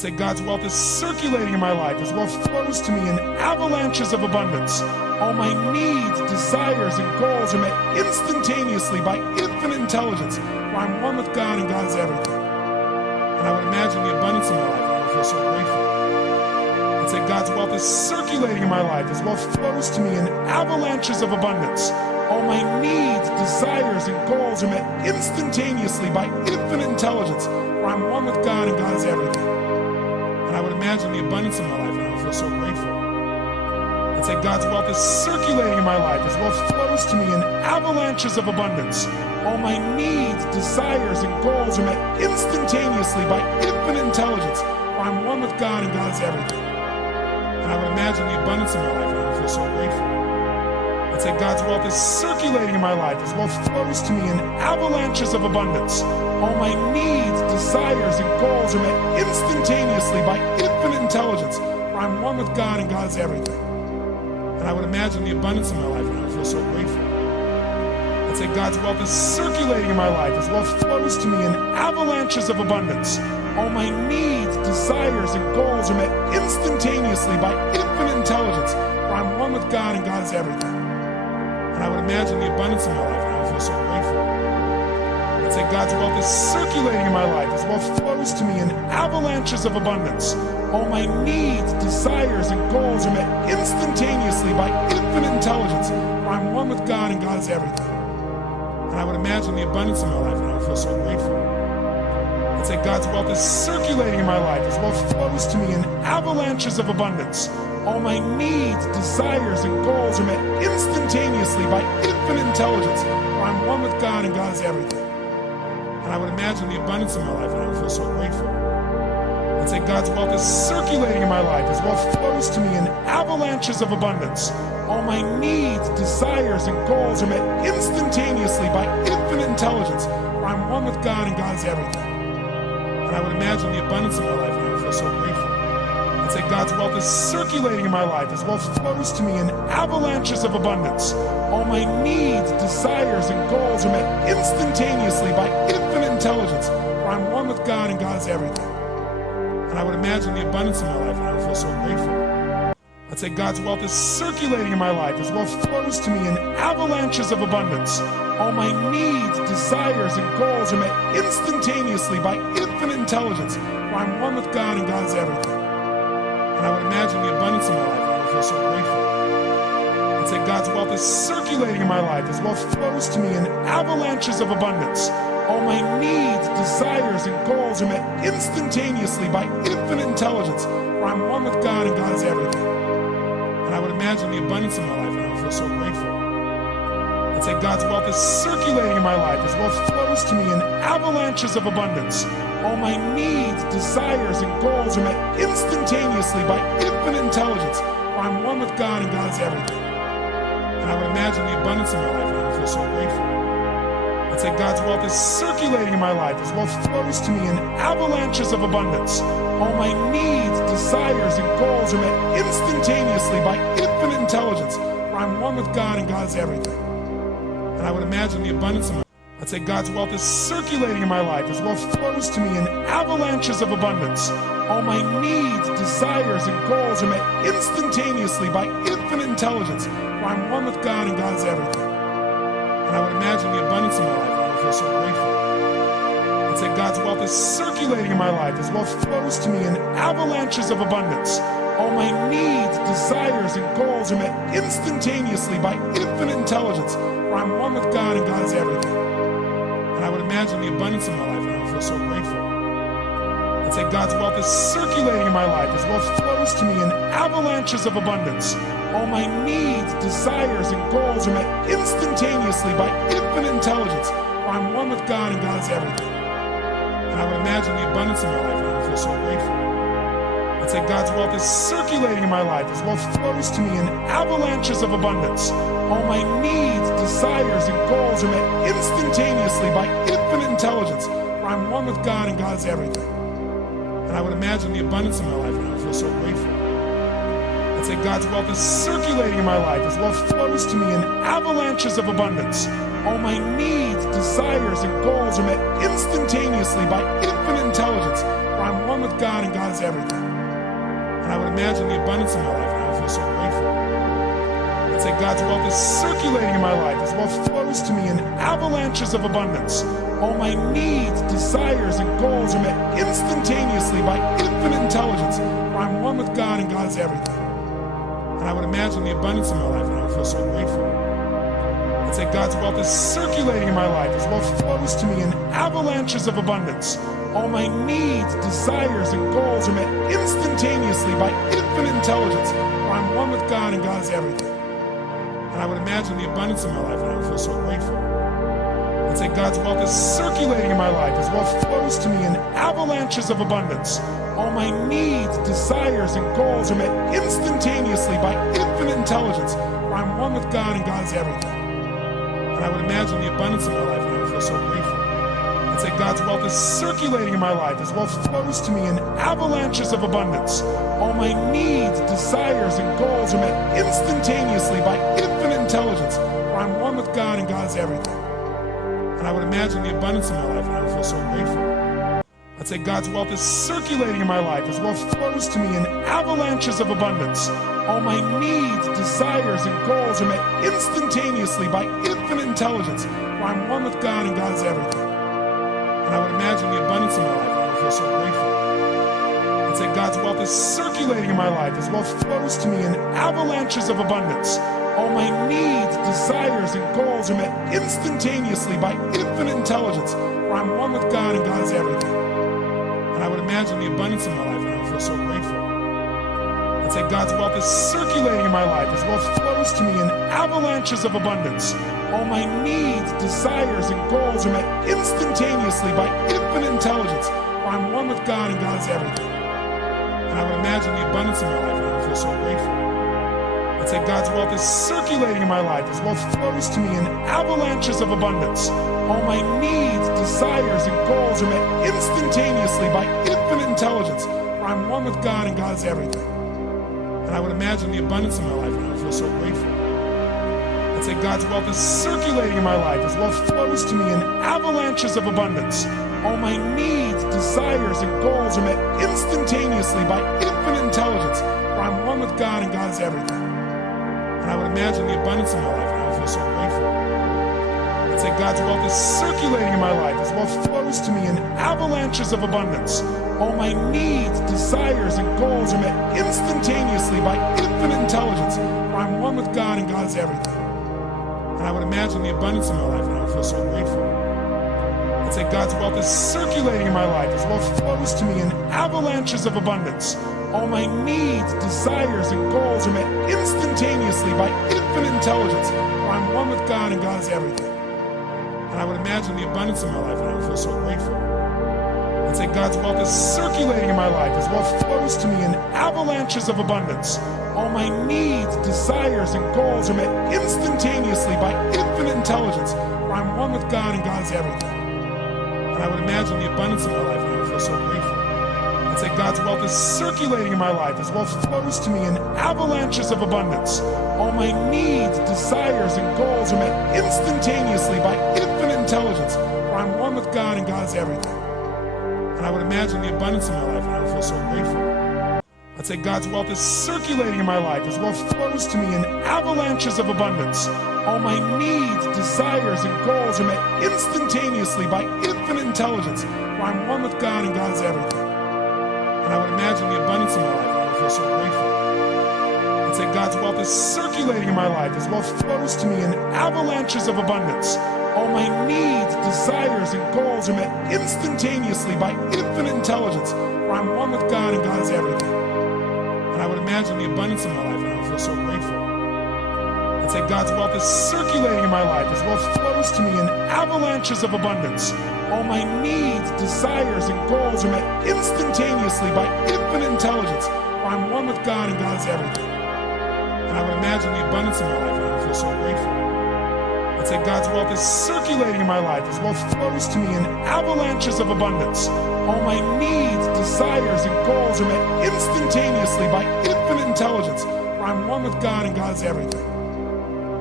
I'd say God's wealth is circulating in my life as wealth flows to me in avalanches of abundance. All my needs, desires, and goals are met instantaneously by infinite intelligence, where I'm one with God and God is everything. And I would imagine the abundance in my life, and I would feel so grateful. I'd say God's wealth is circulating in my life as wealth flows to me in avalanches of abundance. All my needs, desires, and goals are met instantaneously by infinite intelligence, where I'm one with God and God is everything. And I would imagine the abundance in my life, and I would feel so grateful. I'd say God's wealth is circulating in my life as wealth flows to me in avalanches of abundance. All my needs, desires, and goals are met instantaneously by infinite intelligence, where I'm one with God and God is everything. And I would imagine the abundance in my life, and I would feel so grateful. I'd say God's wealth is circulating in my life as wealth flows to me in avalanches of abundance. All my needs, desires, and goals are met instantaneously by infinite intelligence, where I'm one with God and God is everything. And I would imagine the abundance in my life, and I would feel so grateful. I'd say God's wealth is circulating in my life as wealth flows to me in avalanches of abundance. All my needs, desires, and goals are met instantaneously by infinite intelligence, where I'm one with God and God is everything. And I would imagine the abundance in my life, and I would feel so grateful. I'd say God's wealth is circulating in my life as wealth flows to me in avalanches of abundance. All my needs, desires, and goals are met instantaneously by infinite intelligence, where I'm one with God and God is everything. And I would imagine the abundance in my life, and I would feel so grateful. I'd say God's wealth is circulating in my life as wealth flows to me in avalanches of abundance. All my needs, desires, and goals are met instantaneously by infinite intelligence, where I'm one with God and God is everything. And I would imagine the abundance in my life, and I would feel so grateful. I'd say God's wealth is circulating in my life as wealth flows to me in avalanches of abundance. All my needs, desires, and goals are met instantaneously by infinite intelligence, where I'm one with God and God is everything. And I would imagine the abundance in my life, and I would feel so grateful. I'd say God's wealth is circulating in my life as wealth flows to me in avalanches of abundance. All my needs, desires, and goals are met instantaneously by infinite intelligence, where I'm one with God and God is everything. And I would imagine the abundance in my life, and I would feel so grateful. I'd say God's wealth is circulating in my life as wealth flows to me in avalanches of abundance. All my needs, desires, and goals are met instantaneously by infinite intelligence, where I'm one with God and God is everything. And I would imagine the abundance in my life, and I would feel so grateful. I'd say God's wealth is circulating in my life as wealth flows to me in avalanches of abundance. All my needs, desires, and goals are met instantaneously by infinite intelligence, where I'm one with God and God is everything. And I would imagine the abundance in my life, and I would feel so grateful. I'd say God's wealth is circulating in my life as wealth flows to me in avalanches of abundance. All my needs, desires, and goals are met instantaneously by infinite intelligence, where I'm one with God and God is everything. And I would imagine the abundance in my life, and I would feel so grateful. I'd say God's wealth is circulating in my life as wealth flows to me in avalanches of abundance. All my needs, desires, and goals are met instantaneously by infinite intelligence, where I'm one with God and God is everything. And I would imagine the abundance in my life. I'd say God's wealth is circulating in my life as wealth flows to me in avalanches of abundance. All my needs, desires, and goals are met instantaneously by infinite intelligence, where I'm one with God and God is everything. And I would imagine the abundance in my life, and I would feel so grateful. I'd say God's wealth is circulating in my life as wealth flows to me in avalanches of abundance. All my needs, desires, and goals are met instantaneously by infinite intelligence, where I'm one with God and God is everything. And I would imagine the abundance in my life, and I would feel so grateful. I'd say God's wealth is circulating in my life as wealth flows to me in avalanches of abundance. All my needs, desires, and goals are met instantaneously by infinite intelligence, where I'm one with God and God is everything. And I would imagine the abundance in my life, and I would feel so grateful. I'd say God's wealth is circulating in my life as wealth flows to me in avalanches of abundance. All my needs, desires, and goals are met instantaneously by infinite intelligence, where I'm one with God and God is everything. And I would imagine the abundance in my life, and I would feel so grateful. I'd say God's wealth is circulating in my life as wealth flows to me in avalanches of abundance. All my needs, desires, and goals are met instantaneously by infinite intelligence, for I'm one with God and God is everything. And I would imagine the abundance in my life, and I would feel so grateful. I'd say God's wealth is circulating in my life. His wealth flows to me in avalanches of abundance. All my needs, desires, and goals are met instantaneously by infinite intelligence, for I'm one with God and God is everything. And I would imagine the abundance in my life, and I would feel so grateful. I'd say God's wealth is circulating in my life. His wealth flows to me in avalanches of abundance. All my needs, desires, and goals are met instantaneously by infinite intelligence, for I'm one with God and God is everything. And I would imagine the abundance in my life, and I would feel so grateful. I'd say God's wealth is circulating in my life. His wealth flows to me in avalanches of abundance. All my needs, desires, and goals are met instantaneously by infinite intelligence, for I'm one with God and God is everything. And I would imagine the abundance in my life, and I would feel so grateful. I'd say God's wealth is circulating in my life. His wealth flows to me in avalanches of abundance. All my needs, desires, and goals are met instantaneously by infinite intelligence, for I'm one with God and God is everything. And I would imagine the abundance in my life, and I would feel so grateful. I'd say God's wealth is circulating in my life. His wealth flows to me in avalanches of abundance. All my needs, desires, and goals are met instantaneously by infinite intelligence, for I'm one with God and God is everything. And I would imagine the abundance in my life, and I would feel so grateful. I'd say God's wealth is circulating in my life. His wealth flows to me in avalanches of abundance. All my needs, desires, and goals are met instantaneously by infinite intelligence, for I'm one with God and God is everything. And I would imagine the abundance in my life, and I would feel so grateful. I'd say God's wealth is circulating in my life. His wealth flows to me in avalanches of abundance. All my needs, desires, and goals are met instantaneously by infinite intelligence, for I'm one with God and God is everything. And I would imagine the abundance in my life, and I would feel so grateful. I'd say God's wealth is circulating in my life. His wealth flows to me in avalanches of abundance. All my needs, desires, and goals are met instantaneously by infinite intelligence, for I'm one with God and God is everything. And I would imagine the abundance in my life, and I would feel so grateful. I'd say God's wealth is circulating in my life. His wealth flows to me in avalanches of abundance. All my needs, desires, and goals are met instantaneously by infinite intelligence, for I'm one with God and God is everything. And I would imagine the abundance in my life, and I would feel so grateful. I'd say God's wealth is circulating in my life. His wealth flows to me in avalanches of abundance. All my needs, desires, and goals are met instantaneously by infinite intelligence, for I'm one with God and God is everything. And I would imagine the abundance in my life, and I would feel so grateful. I'd say God's wealth is circulating in my life. His wealth flows to me in avalanches of abundance. All my needs, desires, and goals are met instantaneously by infinite intelligence, for I'm one with God and God is everything. And I would imagine the abundance in my life, and I would feel so grateful. I'd say God's wealth is circulating in my life. His wealth flows to me in avalanches of abundance. All my needs, desires, and goals are met instantaneously by infinite intelligence, for I'm one with God and God is everything. And I would imagine the abundance in my life, and I would feel so grateful. I'd say God's wealth is circulating in my life. His wealth flows to me in avalanches of abundance. All my needs, desires, and goals are met instantaneously by infinite intelligence, for I'm one with God and God is everything. And I would imagine the abundance in my life, and I would feel so grateful. I'd say God's wealth is circulating in my life. His wealth flows to me in avalanches of abundance. All my needs, desires, and goals are met instantaneously by infinite intelligence, for I'm one with God and God is everything. And I would imagine the abundance in my life, and I would feel so grateful. I'd say God's wealth is circulating in my life. His wealth flows to me in avalanches of abundance. All my needs, desires, and goals are met instantaneously by infinite intelligence, for I'm one with God and God is everything. And I would imagine the abundance in my life, and I would feel so grateful. I'd say God's wealth is circulating in my life. His wealth flows to me in avalanches of abundance. All my needs, desires, and goals are met instantaneously by infinite intelligence, for I'm one with God and God is everything. And I would imagine the abundance in my life, and I would feel so grateful. I'd say God's wealth is circulating in my life. His wealth flows to me in avalanches of abundance. All my needs, desires, and goals are met instantaneously by infinite intelligence, for I'm one with God and God is everything. And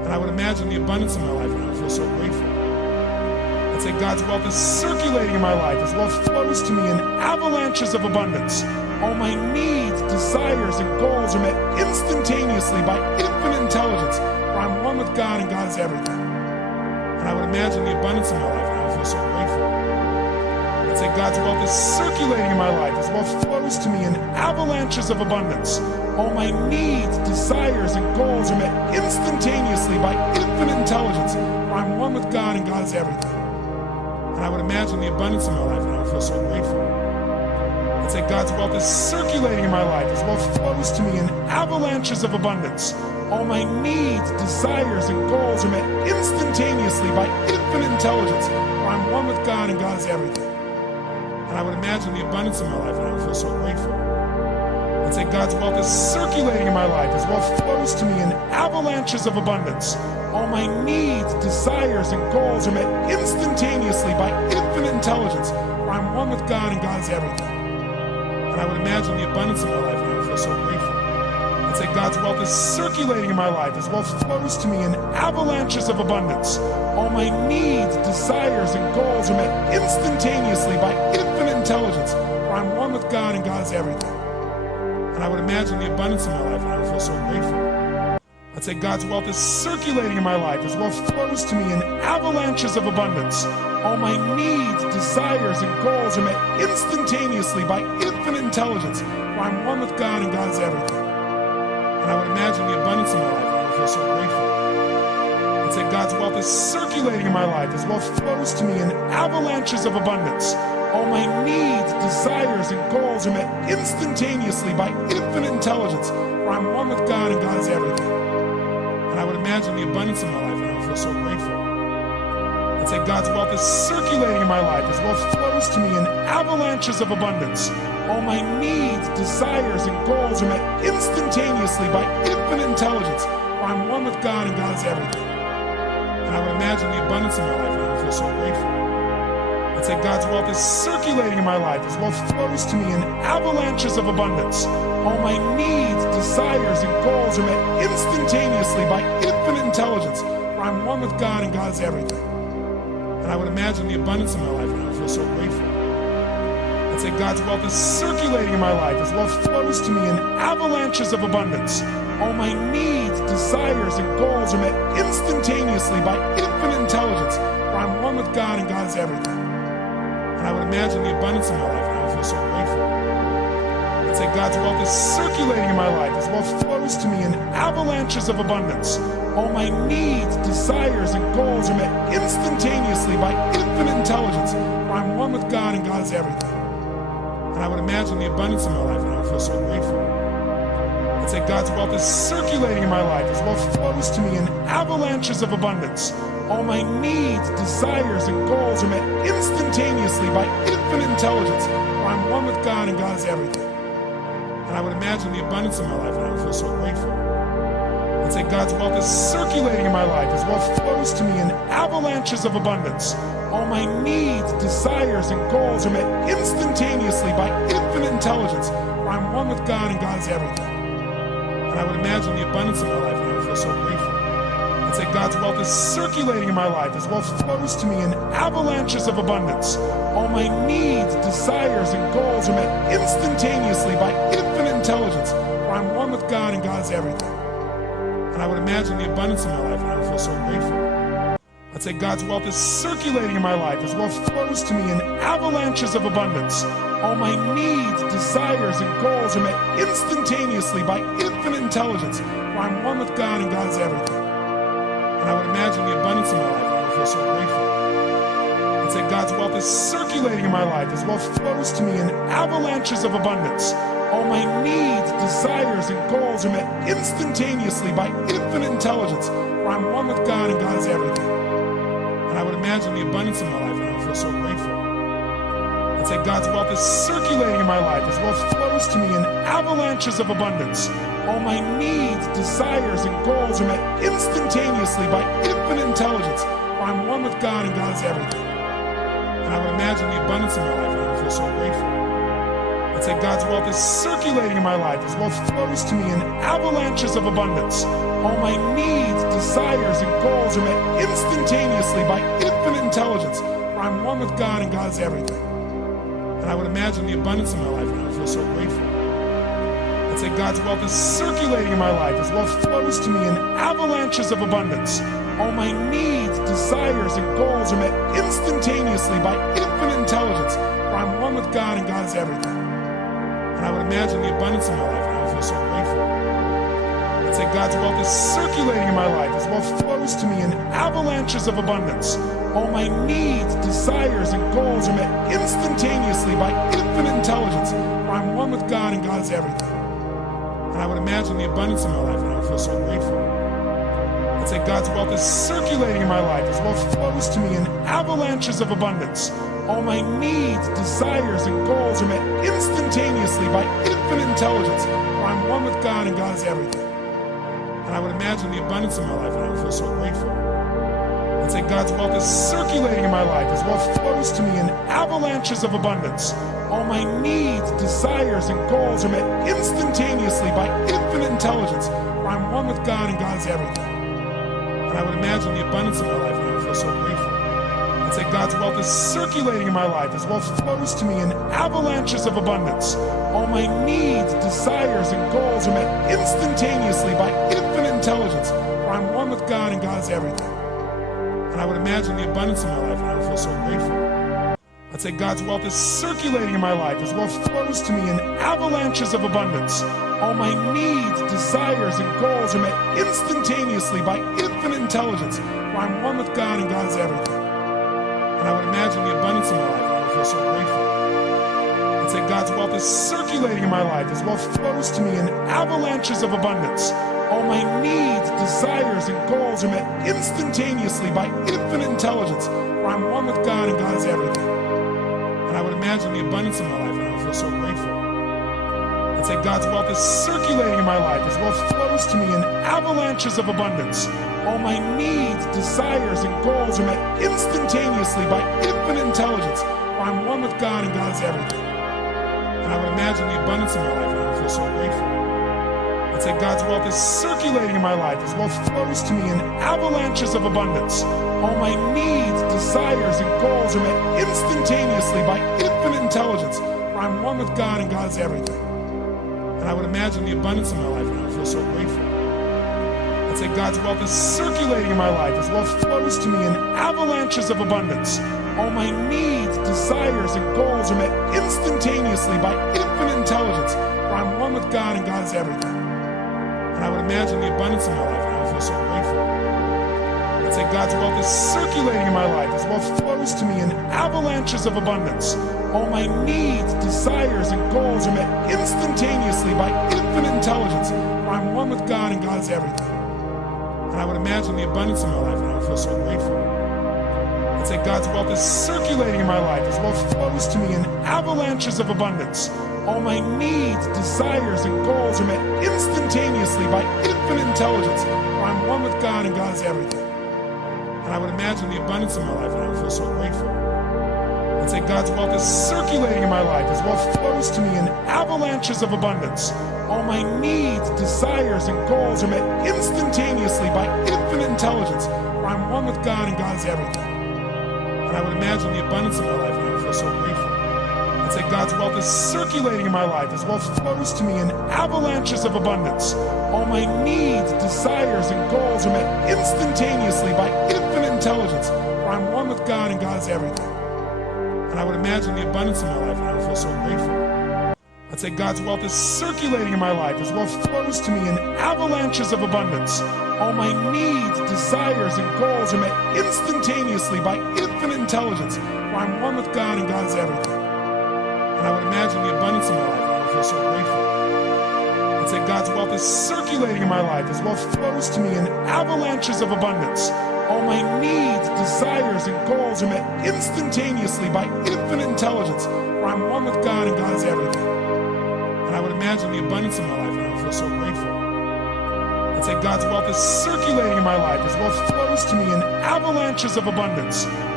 And I would imagine the abundance in my life, and I would feel so grateful. I'd say God's wealth is circulating in my life. His wealth flows to me in avalanches of abundance. All my needs, desires, and goals are met instantaneously by infinite intelligence, for I'm one with God and God is everything. And I would imagine the abundance in my life, and I would feel so grateful. I'd say God's wealth is circulating in my life. His wealth flows to me in avalanches of abundance. All my needs, desires, and goals are met instantaneously by infinite intelligence, for I'm one with God and God is everything. And I would imagine the abundance in my life, and I would feel so grateful. I'd say God's wealth is circulating in my life. His wealth flows to me in avalanches of abundance. All my needs, desires, and goals are met instantaneously by infinite intelligence, for I'm one with God and God is everything. And I would imagine the abundance in my life, and I would feel so grateful. I'd say God's wealth is circulating in my life. His wealth flows to me in avalanches of abundance. All my needs, desires, and goals are met instantaneously by infinite intelligence, for I'm one with God and God is everything. And I would imagine the abundance in my life, and I would feel so grateful. I'd say God's wealth is circulating in my life. His wealth flows to me in avalanches of abundance. All my needs, desires, and goals are met instantaneously by infinite intelligence, for I'm one with God and God is everything. And I would imagine the abundance in my life, and I would feel so grateful. I'd say God's wealth is circulating in my life. His wealth flows to me in avalanches of abundance. All my needs, desires, and goals are met instantaneously by infinite intelligence, for I'm one with God and God is everything. And I would imagine the abundance in my life, and I would feel so grateful. I'd say God's wealth is circulating in my life. His wealth flows to me in avalanches of abundance. All my needs, desires, and goals are met instantaneously by infinite intelligence, for I'm one with God and God is everything. And I would imagine the abundance in my life, and I would feel so grateful. I'd say God's wealth is circulating in my life. His wealth flows to me in avalanches of abundance. All my needs, desires, and goals are met instantaneously by infinite intelligence, for I'm one with God and God is everything. And I would imagine the abundance in my life, and I would feel so grateful. I'd say God's wealth is circulating in my life. His wealth flows to me in avalanches of abundance. All my needs, desires, and goals are met instantaneously by infinite intelligence, for I'm one with God and God is everything. And I would imagine the abundance in my life, and I would feel so grateful. I'd say God's wealth is circulating in my life. His wealth flows to me in avalanches of abundance. All my needs, desires, and goals are met instantaneously by infinite intelligence, for I'm one with God and God is everything. And I would imagine the abundance in my life, and I would feel so grateful. I'd say God's wealth is circulating in my life. His wealth flows to me in avalanches of abundance. All my needs, desires, and goals are met instantaneously by infinite intelligence, for I'm one with God and God is everything. And I would imagine the abundance in my life, and I would feel so grateful. I'd say God's wealth is circulating in my life. His wealth flows to me in avalanches of abundance. All my needs, desires, and goals are met instantaneously by infinite intelligence, for I'm one with God and God is everything. And I would imagine the abundance in my life, and I would feel so grateful. I'd say God's wealth is circulating in my life. His wealth flows to me in avalanches of abundance. All my needs, desires, and goals are met instantaneously by infinite intelligence, for I'm one with God and God is everything. And I would imagine the abundance in my life, and I would feel so grateful. I'd say God's wealth is circulating in my life. His wealth flows to me in avalanches of abundance. All my needs, desires, and goals are met instantaneously by infinite intelligence, for I'm one with God and God is everything. And I would imagine the abundance in my life, and I would feel so grateful. I'd say God's wealth is circulating in my life. His wealth flows to me in avalanches of abundance. All my needs, desires, and goals are met instantaneously by infinite intelligence, for I'm one with God and God is everything. And I would imagine the abundance in my life, and I would feel so grateful. I'd say God's wealth is circulating in my life. His wealth flows to me in avalanches of abundance. All my needs, desires, and goals are met instantaneously by infinite intelligence, for I'm one with God and God is everything. And I would imagine the abundance in my life, and I would feel so grateful. I'd say God's wealth is circulating in my life. His wealth flows to me in avalanches of abundance. All my needs, desires, and goals are met instantaneously by infinite intelligence, for I'm one with God and God is everything. And I would imagine the abundance in my life, and I would feel so grateful. I'd I'd say God's wealth is circulating in my life as wealth flows to me in avalanches of abundance. All my needs, desires, and goals are met instantaneously by infinite intelligence, for I'm one with God and God is everything. And I would imagine the abundance in my life, and I would feel so grateful. I'd say God's wealth is circulating in my life as wealth flows to me in avalanches of abundance. All my needs, desires, and goals are met instantaneously by infinite intelligence, for I'm one with God and God is everything. And I would imagine the abundance in my life, and I would feel so grateful. I'd say God's wealth is circulating in my life as wealth flows to me in avalanches of abundance. All my needs, desires, and goals are met instantaneously by infinite intelligence, for I'm one with God and God is everything. And I would imagine the abundance in my life, and I would feel so grateful. I'd say God's wealth is circulating in my life as wealth flows to me in avalanches of abundance. All my needs, desires, and goals are met instantaneously by infinite intelligence, for I'm one with God and God is everything. And I would imagine the abundance in my life, and I would feel so grateful. I'd say God's wealth is circulating in my life as wealth flows to me in avalanches of abundance. All my needs, desires, and goals are met instantaneously by infinite intelligence, for I'm one with God and God is everything. And I would imagine the abundance in my life, and I would feel so grateful. I'd say God's wealth is circulating in my life as wealth flows to me in avalanches of abundance. All my needs, desires, and goals are met instantaneously by infinite intelligence, for I'm one with God and God is everything. And I would imagine the abundance in my life, and I would feel so grateful. I'd say God's wealth is circulating in my life as wealth flows to me in avalanches of abundance. All my needs, desires, and goals are met instantaneously by infinite intelligence, for I'm one with God and God is everything. And I would imagine the abundance in my life, and I would feel so grateful. I'd say God's wealth is circulating in my life as wealth flows to me in avalanches of abundance. All my needs, desires, and goals are met instantaneously by infinite intelligence, for I'm one with God and God is everything. And I would imagine the abundance in my life, and I would feel so grateful. I'd say God's wealth is circulating in my life as wealth flows to me in avalanches of abundance. All my needs, desires, and goals are met instantaneously by infinite intelligence, for I'm one with God and God is everything. And I would imagine the abundance in my life, and I would feel so grateful. I'd say God's wealth is circulating in my life as wealth flows to me in avalanches of abundance. All my needs, desires, and goals are met instantaneously by infinite intelligence, for I'm one with God and God is everything. And I would imagine the abundance in my life, and I would feel so grateful. I'd say God's wealth is circulating in my life as wealth flows to me in avalanches of abundance. All my needs, desires, and goals are met instantaneously by infinite intelligence, for I'm one with God and God is everything. And I would imagine the abundance in my life, and I would feel so grateful. I'd say God's wealth is circulating in my life as wealth flows to me in avalanches of abundance. All my needs, desires, and goals are met instantaneously by infinite intelligence, for I'm one with God and God is everything. And I would imagine the abundance in my life, and I would feel so grateful. I'd say God's wealth is circulating in my life as wealth flows to me in avalanches of abundance. All my needs, desires, and goals are met instantaneously by infinite intelligence, for I'm one with God and God is everything. And I would imagine the abundance in my life, and I would feel so grateful. I'd say God's wealth is circulating in my life as wealth flows to me in avalanches of abundance. All my needs, desires, and goals are met instantaneously by infinite intelligence, for I'm one with God and God is everything. And I would imagine the abundance in my life, and I would feel so grateful. I'd say God's wealth is circulating in my life as wealth flows to me in avalanches of abundance. All my needs, desires, and goals are met instantaneously by infinite intelligence, for I'm one with God and God is everything. And I would imagine the abundance in my life, and I would feel so grateful. I'd say God's wealth is circulating in my life as wealth flows to me in avalanches of abundance. All my needs, desires, and goals are met instantaneously by infinite intelligence, for I'm one with God and God is everything. And I would imagine the abundance in my life, and I would feel so grateful. I'd say God's wealth is circulating in my life as wealth flows to me in avalanches of abundance. All my needs, desires, and goals are met instantaneously by infinite intelligence, for I'm one with God and God is everything. And I would imagine the abundance in my life, and I would feel so grateful. I'd say God's wealth is circulating in my life as wealth flows to me in avalanches of abundance.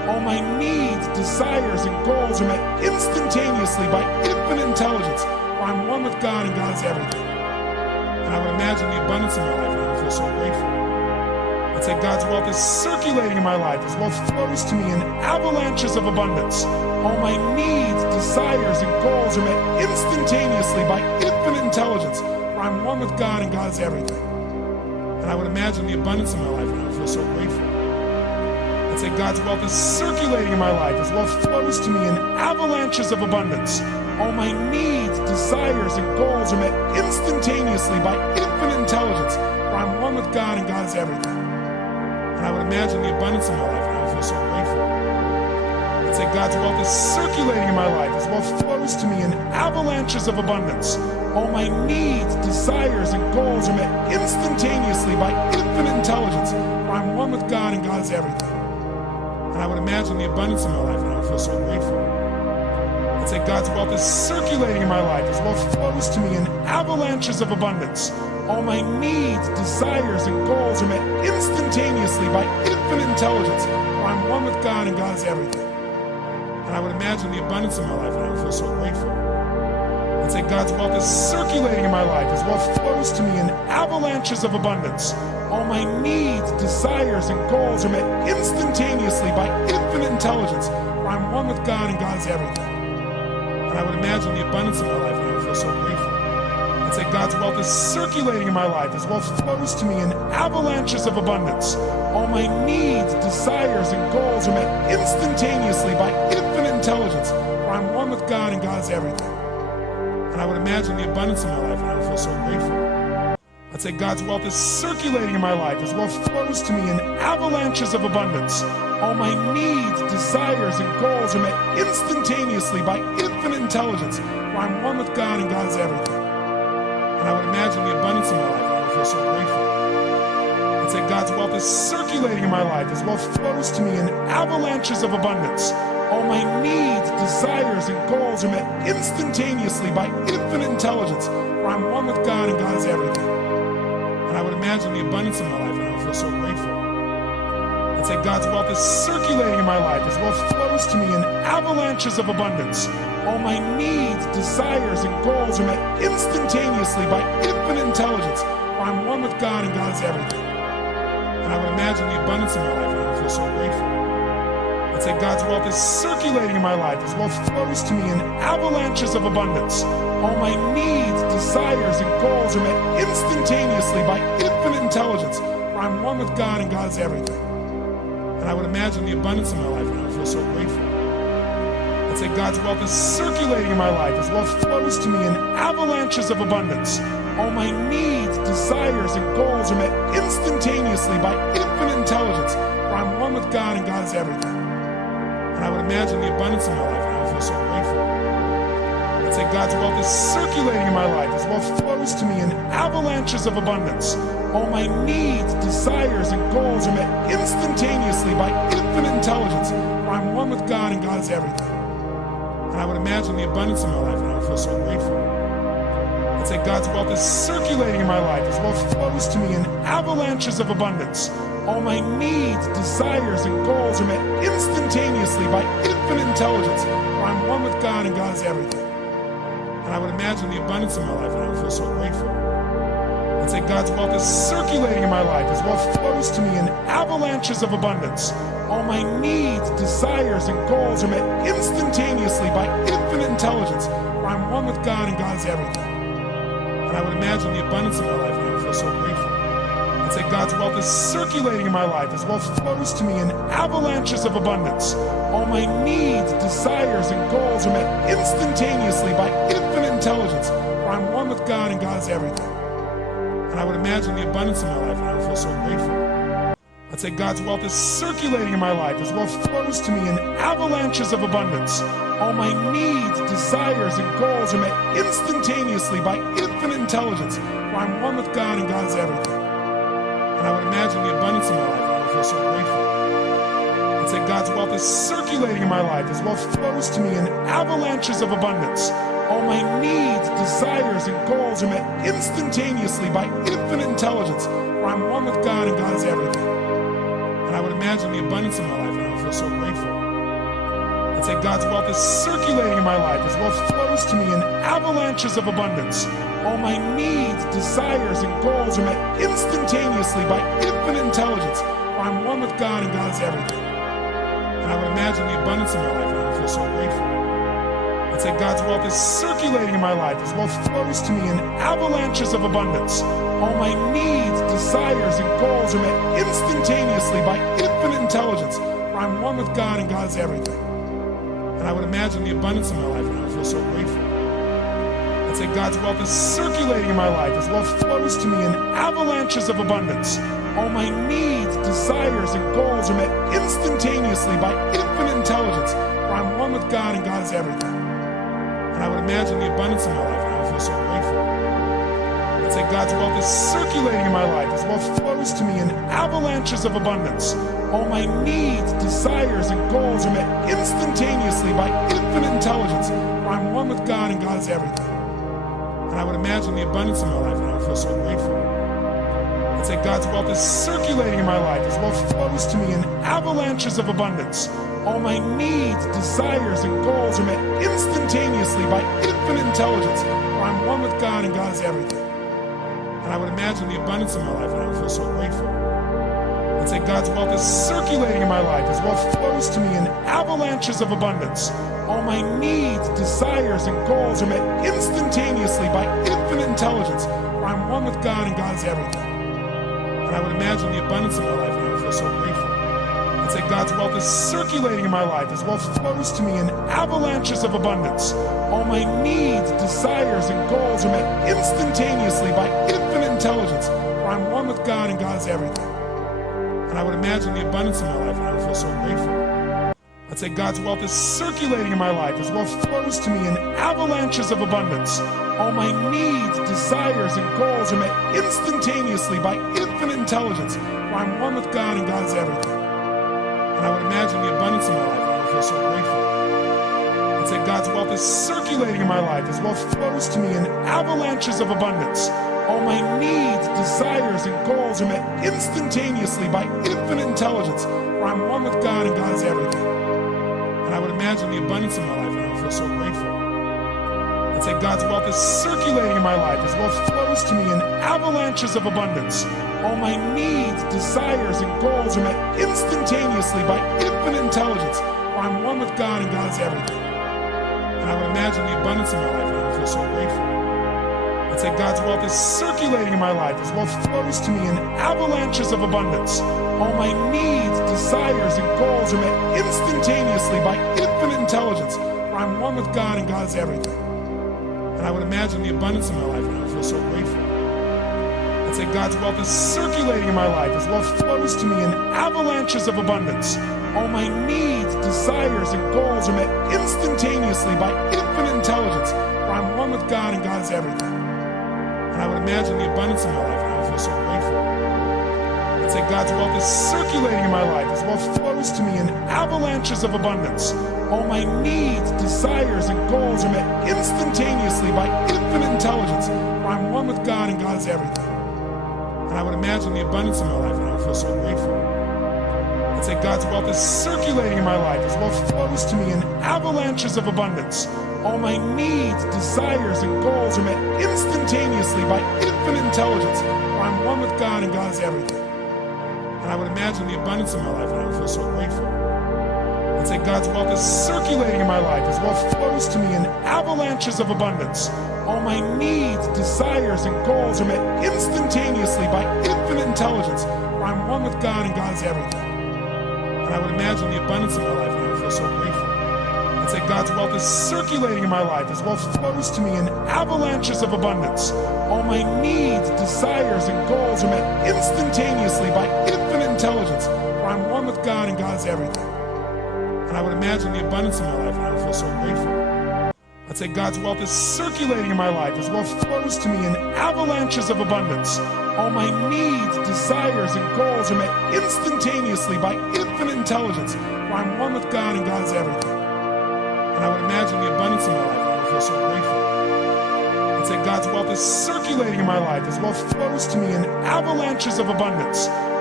All my needs, desires, and goals are met instantaneously by infinite intelligence. For I'm one with God and God is everything. And I would imagine the abundance in my life and I would feel so grateful. I'd say God's wealth is circulating in my life. His wealth flows to me in avalanches of abundance. All my needs, desires, and goals are met instantaneously by infinite intelligence. For I'm one with God and God is everything. And I would imagine the abundance in my life and I would feel so grateful. I'd say God's wealth is circulating in my life. His wealth flows to me in avalanches of abundance. All my needs, desires, and goals are met instantaneously by infinite intelligence. For I'm one with God and God is everything. And I would imagine the abundance in my life and I would feel so grateful. I'd say God's wealth is circulating in my life. His wealth flows to me in avalanches of abundance. All my needs, desires, and goals are met instantaneously by infinite intelligence. For I'm one with God and God is everything. And I would imagine the abundance in my life and I would feel so grateful. I'd say God's wealth is circulating in my life. His wealth flows to me in avalanches of abundance. All my needs, desires, and goals are met instantaneously by infinite intelligence. For I'm one with God and God is everything. And I would imagine the abundance in my life and I would feel so grateful. I'd say God's wealth is circulating in my life. His wealth flows to me in avalanches of abundance. All my needs, desires, and goals are met instantaneously by infinite intelligence. For I'm one with God and God is everything. And I would imagine the abundance in my life and I would feel so grateful. I'd say God's wealth is circulating in my life. His wealth flows to me in avalanches of abundance. All my needs, desires, and goals are met instantaneously by infinite intelligence. For I'm one with God and God is everything. And I would imagine the abundance in my life and I would feel so grateful. I'd say God's wealth is circulating in my life. His wealth flows to me in avalanches of abundance. All my needs, desires, and goals are met instantaneously by infinite intelligence. For I'm one with God and God is everything. And I would imagine the abundance in my life and I would feel so grateful. I'd say God's wealth is circulating in my life. His wealth flows to me in avalanches of abundance. All my needs, desires, and goals are met instantaneously by infinite intelligence. For I'm one with God and God is everything. And I would imagine the abundance in my life and I would feel so grateful. I'd say God's wealth is circulating in my life. His wealth flows to me in avalanches of abundance. All my needs, desires, and goals are met instantaneously by infinite intelligence. For I'm one with God and God is everything. And I would imagine the abundance in my life and I would feel so grateful. I'd say God's wealth is circulating in my life. His wealth flows to me in avalanches of abundance. All my needs, desires, and goals are met instantaneously by infinite intelligence. For I'm one with God and God is everything. And I would imagine the abundance in my life and I would feel so grateful. I'd say God's wealth is circulating in my life. His wealth flows to me in avalanches of abundance. All my needs, desires, and goals are met instantaneously by infinite intelligence. For I'm one with God and God is everything. And I would imagine the abundance in my life and I would feel so grateful. I'd say God's wealth is circulating in my life. His wealth flows to me in avalanches of abundance. All my needs, desires, and goals are met instantaneously by infinite intelligence. For I'm one with God and God is everything. And I would imagine the abundance in my life and I would feel so grateful. I'd say God's wealth is circulating in my life. His wealth flows to me in avalanches of abundance. All my needs, desires, and goals are met instantaneously by infinite intelligence. For I'm one with God and God is everything. And I would imagine the abundance in my life and I would feel so grateful. I'd say God's wealth is circulating in my life. His wealth flows to me in avalanches of abundance. All my needs, desires, and goals are met instantaneously by infinite intelligence. For I'm one with God and God is everything. And I would imagine the abundance in my life and I would feel so grateful. I'd say God's wealth is circulating in my life. His wealth flows to me in avalanches of abundance. All my needs, desires, and goals are met instantaneously by infinite intelligence. For I'm one with God and God is everything. And I would imagine the abundance in my life and I would feel so grateful. I'd say God's wealth is circulating in my life. His wealth flows to me in avalanches of abundance. All my needs, desires, and goals are met instantaneously by infinite intelligence. For I'm one with God and God is everything. And I would imagine the abundance in my life and I would feel so grateful. I'd say God's wealth is circulating in my life. His wealth flows to me in avalanches of abundance. All my needs, desires, and goals are met instantaneously by infinite intelligence. For I'm one with God and God is everything. And I would imagine the abundance in my life, and I would feel so grateful. I'd say God's wealth is circulating in my life. His wealth flows to me in avalanches of abundance. All my needs, desires, and goals are met instantaneously by infinite intelligence. For I'm one with God, and God is everything. And I would imagine the abundance in my life, and I would feel so grateful. I'd say God's wealth is circulating in my life. His wealth flows to me in avalanches of abundance. All my needs, desires, and goals are met instantaneously by infinite intelligence. For I'm one with God, and God is everything. And I would imagine the abundance in my life, and I would feel so grateful. I'd say God's wealth is circulating in my life. His wealth flows to me in avalanches of abundance. All my needs, desires, and goals are met instantaneously by infinite intelligence. For I'm one with God, and God is everything. And I would imagine the abundance in my life, and I would feel so grateful. I'd say God's wealth is circulating in my life. His wealth flows to me in avalanches of abundance. All my needs, desires, and goals are met instantaneously by infinite intelligence. For I'm one with God, and God is everything. And I would imagine the abundance in my life, and I would feel so grateful. I'd say God's wealth is circulating in my life. His wealth flows to me in avalanches of abundance. All my needs, desires, and goals are met instantaneously by infinite intelligence. For I'm one with God, and God is everything. And I would imagine the abundance in my life, and I would feel so grateful. I'd say God's wealth is circulating in my life. His wealth flows to me in avalanches of abundance. All my needs, desires, and goals are met instantaneously by infinite intelligence. For I'm one with God, and God is everything. And I would imagine the abundance in my life, and I would feel so grateful. I'd say God's wealth is circulating in my life. His wealth flows to me in avalanches of abundance. All my needs, desires, and goals are met instantaneously by infinite intelligence. For I'm one with God, and God is everything. And I would imagine the abundance in my life, and I would feel so grateful. I'd say God's wealth is circulating in my life. His wealth flows to me in avalanches of abundance. All my needs, desires, and goals are met instantaneously by infinite intelligence. For I'm one with God, and God is everything. And I would imagine the abundance in my life, and I would feel so grateful. I'd say God's wealth is circulating in my life. His wealth flows to me in avalanches of abundance. All my needs, desires, and goals are met instantaneously by infinite intelligence. For I'm one with God, and God is everything. And I would imagine the abundance in my life, and I would feel so grateful. I'd say God's wealth is circulating in my life. His wealth flows to me in avalanches of abundance. All my needs, desires, and goals are met instantaneously by infinite intelligence. For I'm one with God, and God is everything. And I would imagine the abundance in my life, and I would feel so grateful. I'd say God's wealth is circulating in my life. His wealth flows to me in avalanches of abundance. All my needs, desires, and goals are met instantaneously by infinite intelligence. For I'm one with God, and God is everything. And I would imagine the abundance in my life, and I would feel so grateful. I'd say God's wealth is circulating in my life. His wealth flows to me in avalanches of abundance. All my needs, desires, and goals are met instantaneously by infinite intelligence. For I'm one with God, and God is everything. And I would imagine the abundance in my life, and I would feel so grateful. I'd say God's wealth is circulating in my life. His wealth flows to me in avalanches of abundance. All my needs, desires, and goals are met instantaneously by infinite intelligence. For I'm one with God, and God is everything. And I would imagine the abundance in my life, and I would feel so grateful. I'd say God's wealth is circulating in my life. His wealth flows to me in avalanches of abundance. All my needs, desires, and goals are met instantaneously by infinite intelligence. For I'm one with God, and God is everything. And I would imagine the abundance in my life, and I would feel so grateful. I'd say God's wealth is circulating in my life. His wealth flows to me in avalanches of abundance. All my needs, desires, and goals are met instantaneously by infinite intelligence. For I'm one with God, and God is everything. And I would imagine the abundance in my life, and I would feel so grateful. I'd say God's wealth is circulating in my life. His wealth flows to me in avalanches of abundance. All my needs, desires, and goals are met instantaneously by infinite intelligence. For I'm one with God, and God is everything. And I would imagine the abundance in my life, and I would feel so grateful. I'd say God's wealth is circulating in my life. His wealth flows to me in avalanches of abundance. All my needs, desires, and goals are met instantaneously by infinite intelligence. For I'm one with God, and God is everything. And I would imagine the abundance in my life, and I would feel so grateful. I'd say God's wealth is circulating in my life. His wealth flows to me in avalanches of abundance.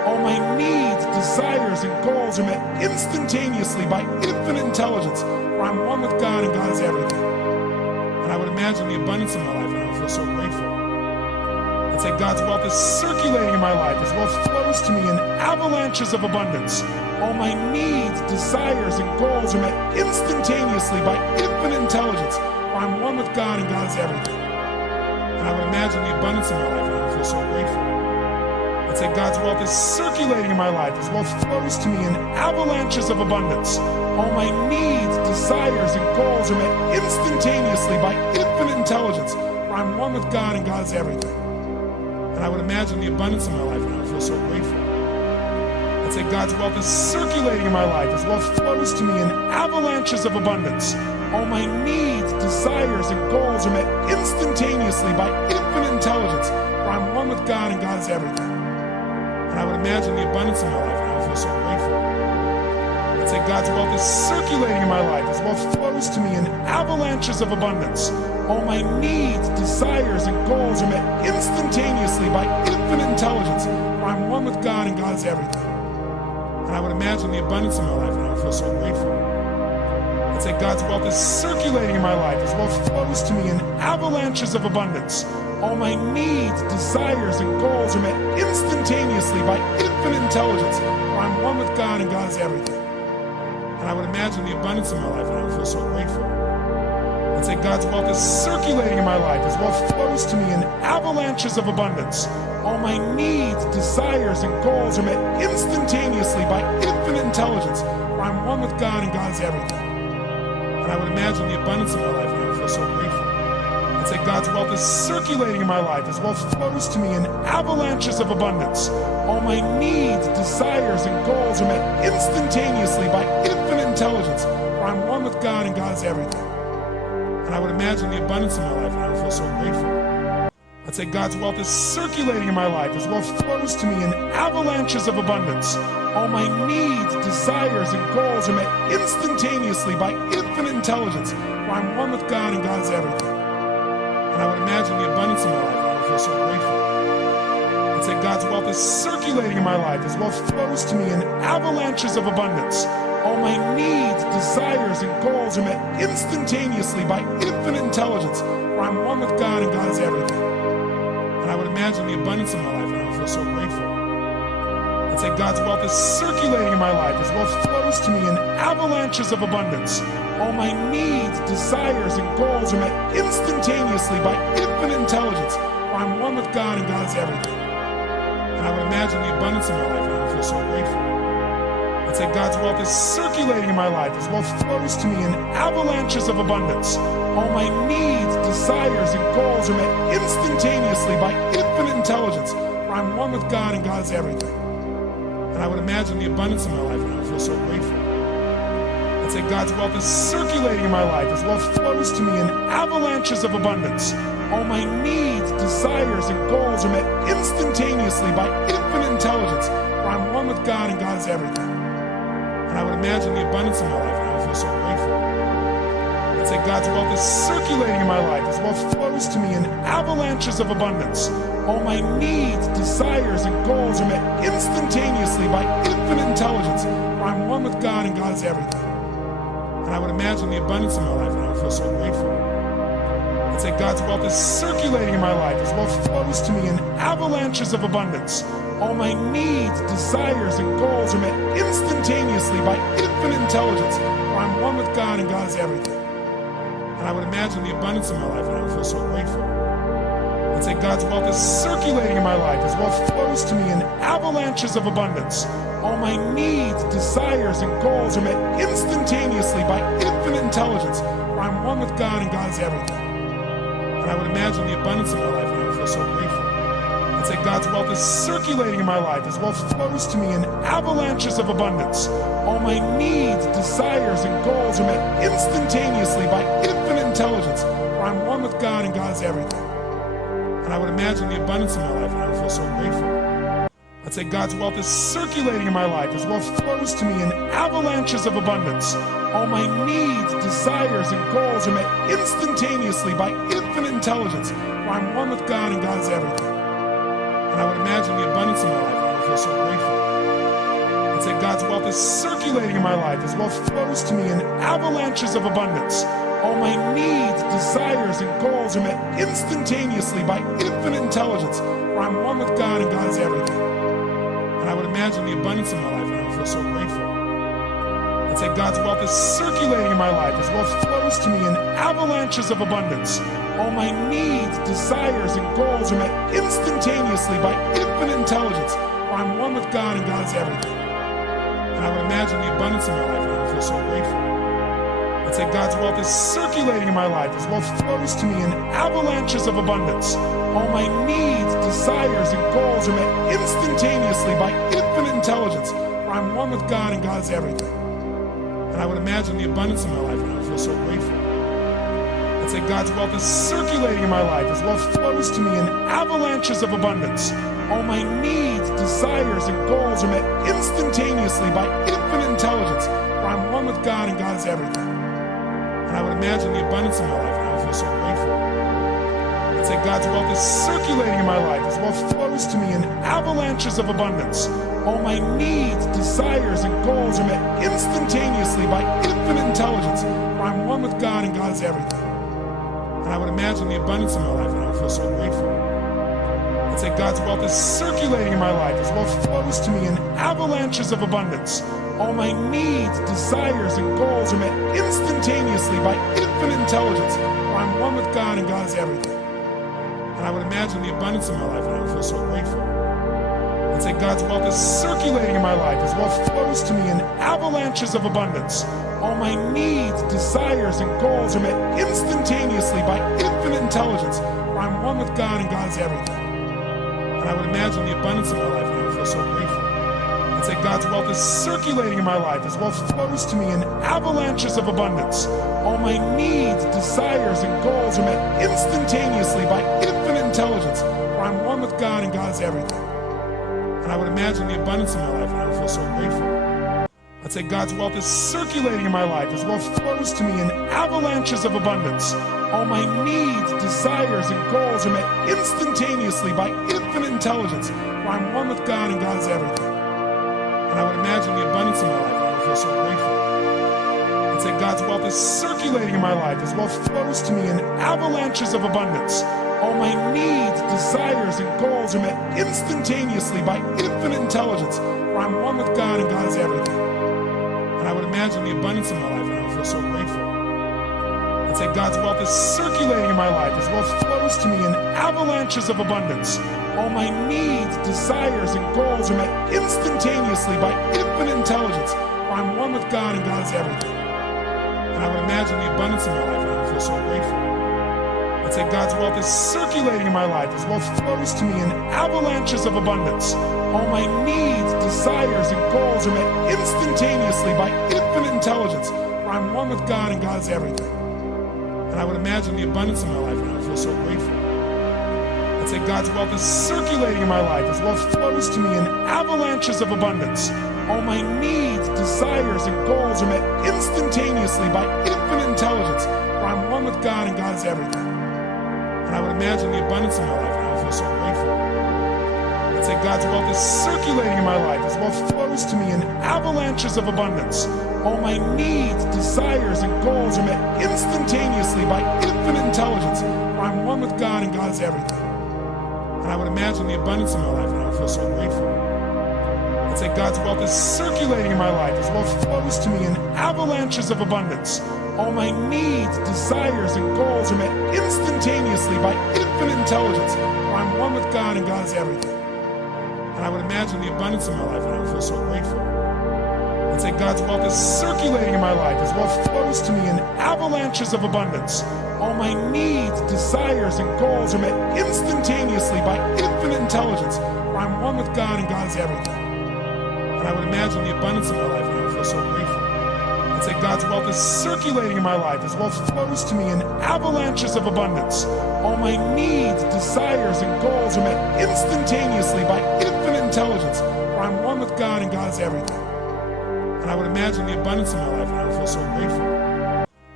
All my needs, desires, and goals are met instantaneously by infinite intelligence, where I'm one with God and God is everything. And I would imagine the abundance in my life, and I would feel so grateful. I'd say God's wealth is circulating in my life as wealth flows to me in avalanches of abundance. All my needs, desires, and goals are met instantaneously by infinite intelligence, where I'm one with God and God is everything. And I would imagine the abundance in my life, and I would feel so grateful. I'd say God's wealth is circulating in my life as wealth flows to me in avalanches of abundance. All my needs, desires, and goals are met instantaneously by infinite intelligence, where I'm one with God and God is everything. And I would imagine the abundance in my life, and I would feel so grateful. I'd say God's wealth is circulating in my life as wealth flows to me in avalanches of abundance. All my needs, desires, and goals are met instantaneously by infinite intelligence, where I'm one with God and God is everything. And I would imagine the abundance in my life, and I would feel so grateful. I'd say God's wealth is circulating in my life as wealth flows to me in avalanches of abundance. All my needs, desires, and goals are met instantaneously by infinite intelligence, where I'm one with God and God is everything. And I would imagine the abundance in my life, and I would feel so grateful. I'd say God's wealth is circulating in my life as wealth flows to me in avalanches of abundance. All my needs, desires, and goals are met instantaneously by infinite intelligence, where I'm one with God and God is everything. And I would imagine the abundance in my life, and I would feel so grateful. I'd say God's wealth is circulating in my life as wealth flows to me in avalanches of abundance. All my needs, desires, and goals are met instantaneously by infinite intelligence, where I'm one with God and God is everything. And I would imagine the abundance in my life, and I would feel so grateful. I'd say God's wealth is circulating in my life as wealth flows to me in avalanches of abundance. All my needs, desires, and goals are met instantaneously by infinite intelligence, where I'm one with God and God is everything. And I would imagine the abundance in my life, and I would feel so grateful. I'd say God's wealth is circulating in my life as wealth flows to me in avalanches of abundance. All my needs, desires, and goals are met instantaneously by infinite intelligence, where I'm one with God and God is everything. And I would imagine the abundance in my life, and I would feel so grateful. I'd say God's wealth is circulating in my life as wealth flows to me in avalanches of abundance. All my needs, desires, and goals are met instantaneously by infinite intelligence, where I'm one with God and God is everything. And I would imagine the abundance in my life, and I would feel so grateful. I'd say God's wealth is circulating in my life as wealth flows to me in avalanches of abundance. All my needs, desires, and goals are met instantaneously by infinite intelligence, where I'm one with God and God is everything. And I would imagine the abundance in my life, and I would feel so grateful. I'd say God's wealth is circulating in my life as wealth flows to me in avalanches of abundance. All my needs, desires, and goals are met instantaneously by infinite intelligence, where I'm one with God and God is everything. And I would imagine the abundance in my life, and I would feel so grateful. I'd say God's wealth is circulating in my life as wealth flows to me in avalanches of abundance. All my needs, desires, and goals are met instantaneously by infinite intelligence, where I'm one with God and God is everything. And I would imagine the abundance in my life, and I would feel so grateful. I'd say God's wealth is circulating in my life as wealth flows to me in avalanches of abundance. All my needs, desires, and goals are met instantaneously by infinite intelligence, where I'm one with God and God is everything. And I would imagine the abundance in my life, and I would feel so grateful. I'd say God's wealth is circulating in my life as wealth flows to me in avalanches of abundance. All my needs, desires, and goals are met instantaneously by infinite intelligence, where I'm one with God and God is everything. And I would imagine the abundance in my life, and I would feel so grateful. I'd say God's wealth is circulating in my life as wealth flows to me in avalanches of abundance. All my needs, desires, and goals are met instantaneously by infinite intelligence, where I'm one with God and God is everything. And I would imagine the abundance in my life, and I would feel so grateful. I'd say God's wealth is circulating in my life as wealth flows to me in avalanches of abundance. All my needs, desires, and goals are met instantaneously by infinite intelligence, where I'm one with God and God is everything. And I would imagine the abundance in my life, and I would feel so grateful. I'd say God's wealth is circulating in my life as wealth flows to me in avalanches of abundance. All my needs, desires, and goals are met instantaneously by infinite intelligence, where I'm one with God and God is everything. And I would imagine the abundance in my life, and I would I feel so grateful. I'd say God's wealth is circulating in my life. His wealth flows to me in avalanches of abundance. All my needs, desires, and goals are met instantaneously by infinite intelligence, for I'm one with God and God is everything. And I would imagine the abundance in my life, and I would feel so grateful. I'd say God's wealth is circulating in my life. His wealth flows to me in avalanches of abundance. All my needs, desires, and goals are met instantaneously by infinite intelligence, for I'm one with God and God is everything. And I would imagine the abundance in my life, and I would feel so grateful. I'd say God's wealth is circulating in my life. His wealth flows to me in avalanches of abundance. All my needs, desires, and goals are met instantaneously by infinite intelligence, for I'm one with God and God is everything. And I would imagine the abundance in my life, and I would feel so grateful. I'd say God's wealth is circulating in my life. His wealth flows to me in avalanches of abundance. All my needs, desires, and goals are met instantaneously by infinite intelligence, for I'm one with God and God is everything. And I would imagine the abundance in my life, and I would feel so grateful. I'd say God's wealth is circulating in my life. His wealth flows to me in avalanches of abundance. All my needs, desires, and goals are met instantaneously by infinite intelligence, for I'm one with God and God is everything. And I would imagine the abundance in my life, and I would feel so grateful. I'd say God's wealth is circulating in my life. His wealth flows to me in avalanches of abundance. All my needs, desires, and goals are met instantaneously by infinite intelligence, for I'm one with God and God is everything. And I would imagine the abundance in my life, and I would feel so grateful. I'd say God's wealth is circulating in my life. His wealth flows to me in avalanches of abundance. All my needs, desires, and goals are met instantaneously by infinite intelligence, for I'm one with God and God is everything. And I would imagine the abundance in my life, and I would feel so grateful. I'd say God's wealth is circulating in my life. His wealth flows to me in avalanches of abundance. All my needs, desires, and goals are met instantaneously by infinite intelligence, for I'm one with God and God is everything. And I would imagine the abundance in my life, and I would feel so grateful. I'd say God's wealth is circulating in my life. His wealth flows to me in avalanches of abundance. All my needs, desires, and goals are met instantaneously by infinite intelligence, for I'm one with God and God is everything. And I would imagine the abundance in my life, and I would feel so grateful. I'd say God's wealth is circulating in my life. His wealth flows to me in avalanches of abundance. All my needs, desires, and goals are met instantaneously by infinite intelligence, for I'm one with God and God is everything. And I would imagine the abundance in my life, and I would feel so grateful. I'd say God's wealth is circulating in my life. His wealth flows to me in avalanches of abundance. All my needs, desires, and goals are met instantaneously by infinite intelligence, for I'm one with God and God is everything. And I would imagine the abundance in my life, and I would feel so grateful. I'd say God's wealth is circulating in my life. His wealth flows to me in avalanches of abundance. All my needs, desires, and goals are met instantaneously by infinite intelligence, for I'm one with God and God is everything. And I would imagine the abundance in my life, and I would feel so grateful. I'd say God's wealth is circulating in my life. His wealth flows to me in avalanches of abundance. All my needs, desires, and goals are met instantaneously by infinite intelligence, for I'm one with God and God is everything. And I would imagine the abundance in my life, and I would feel so grateful. I'd say God's wealth is circulating in my life. His wealth flows to me in avalanches of abundance. All my needs, desires, and goals are met instantaneously by infinite intelligence, for I'm one with God and God is everything. And I would imagine the abundance in my life, and I would feel so grateful. I'd say God's wealth is circulating in my life. His wealth flows to me in avalanches of abundance. All my needs, desires, and goals are met instantaneously by infinite intelligence, for I'm one with God and God is everything. And I would imagine the abundance in my life, and I would feel so grateful. I'd say God's wealth is circulating in my life. His wealth flows to me in avalanches of abundance. All my needs, desires, and goals are met instantaneously by infinite intelligence, for I'm one with God and God is everything. And I would imagine the abundance in my life, and I would feel so grateful. I'd say God's wealth is circulating in my life. His wealth flows to me in avalanches of abundance. All my needs, desires, and goals are met instantaneously by infinite intelligence, for I'm one with God and God is everything. And I would imagine the abundance in my life, and I would feel so grateful.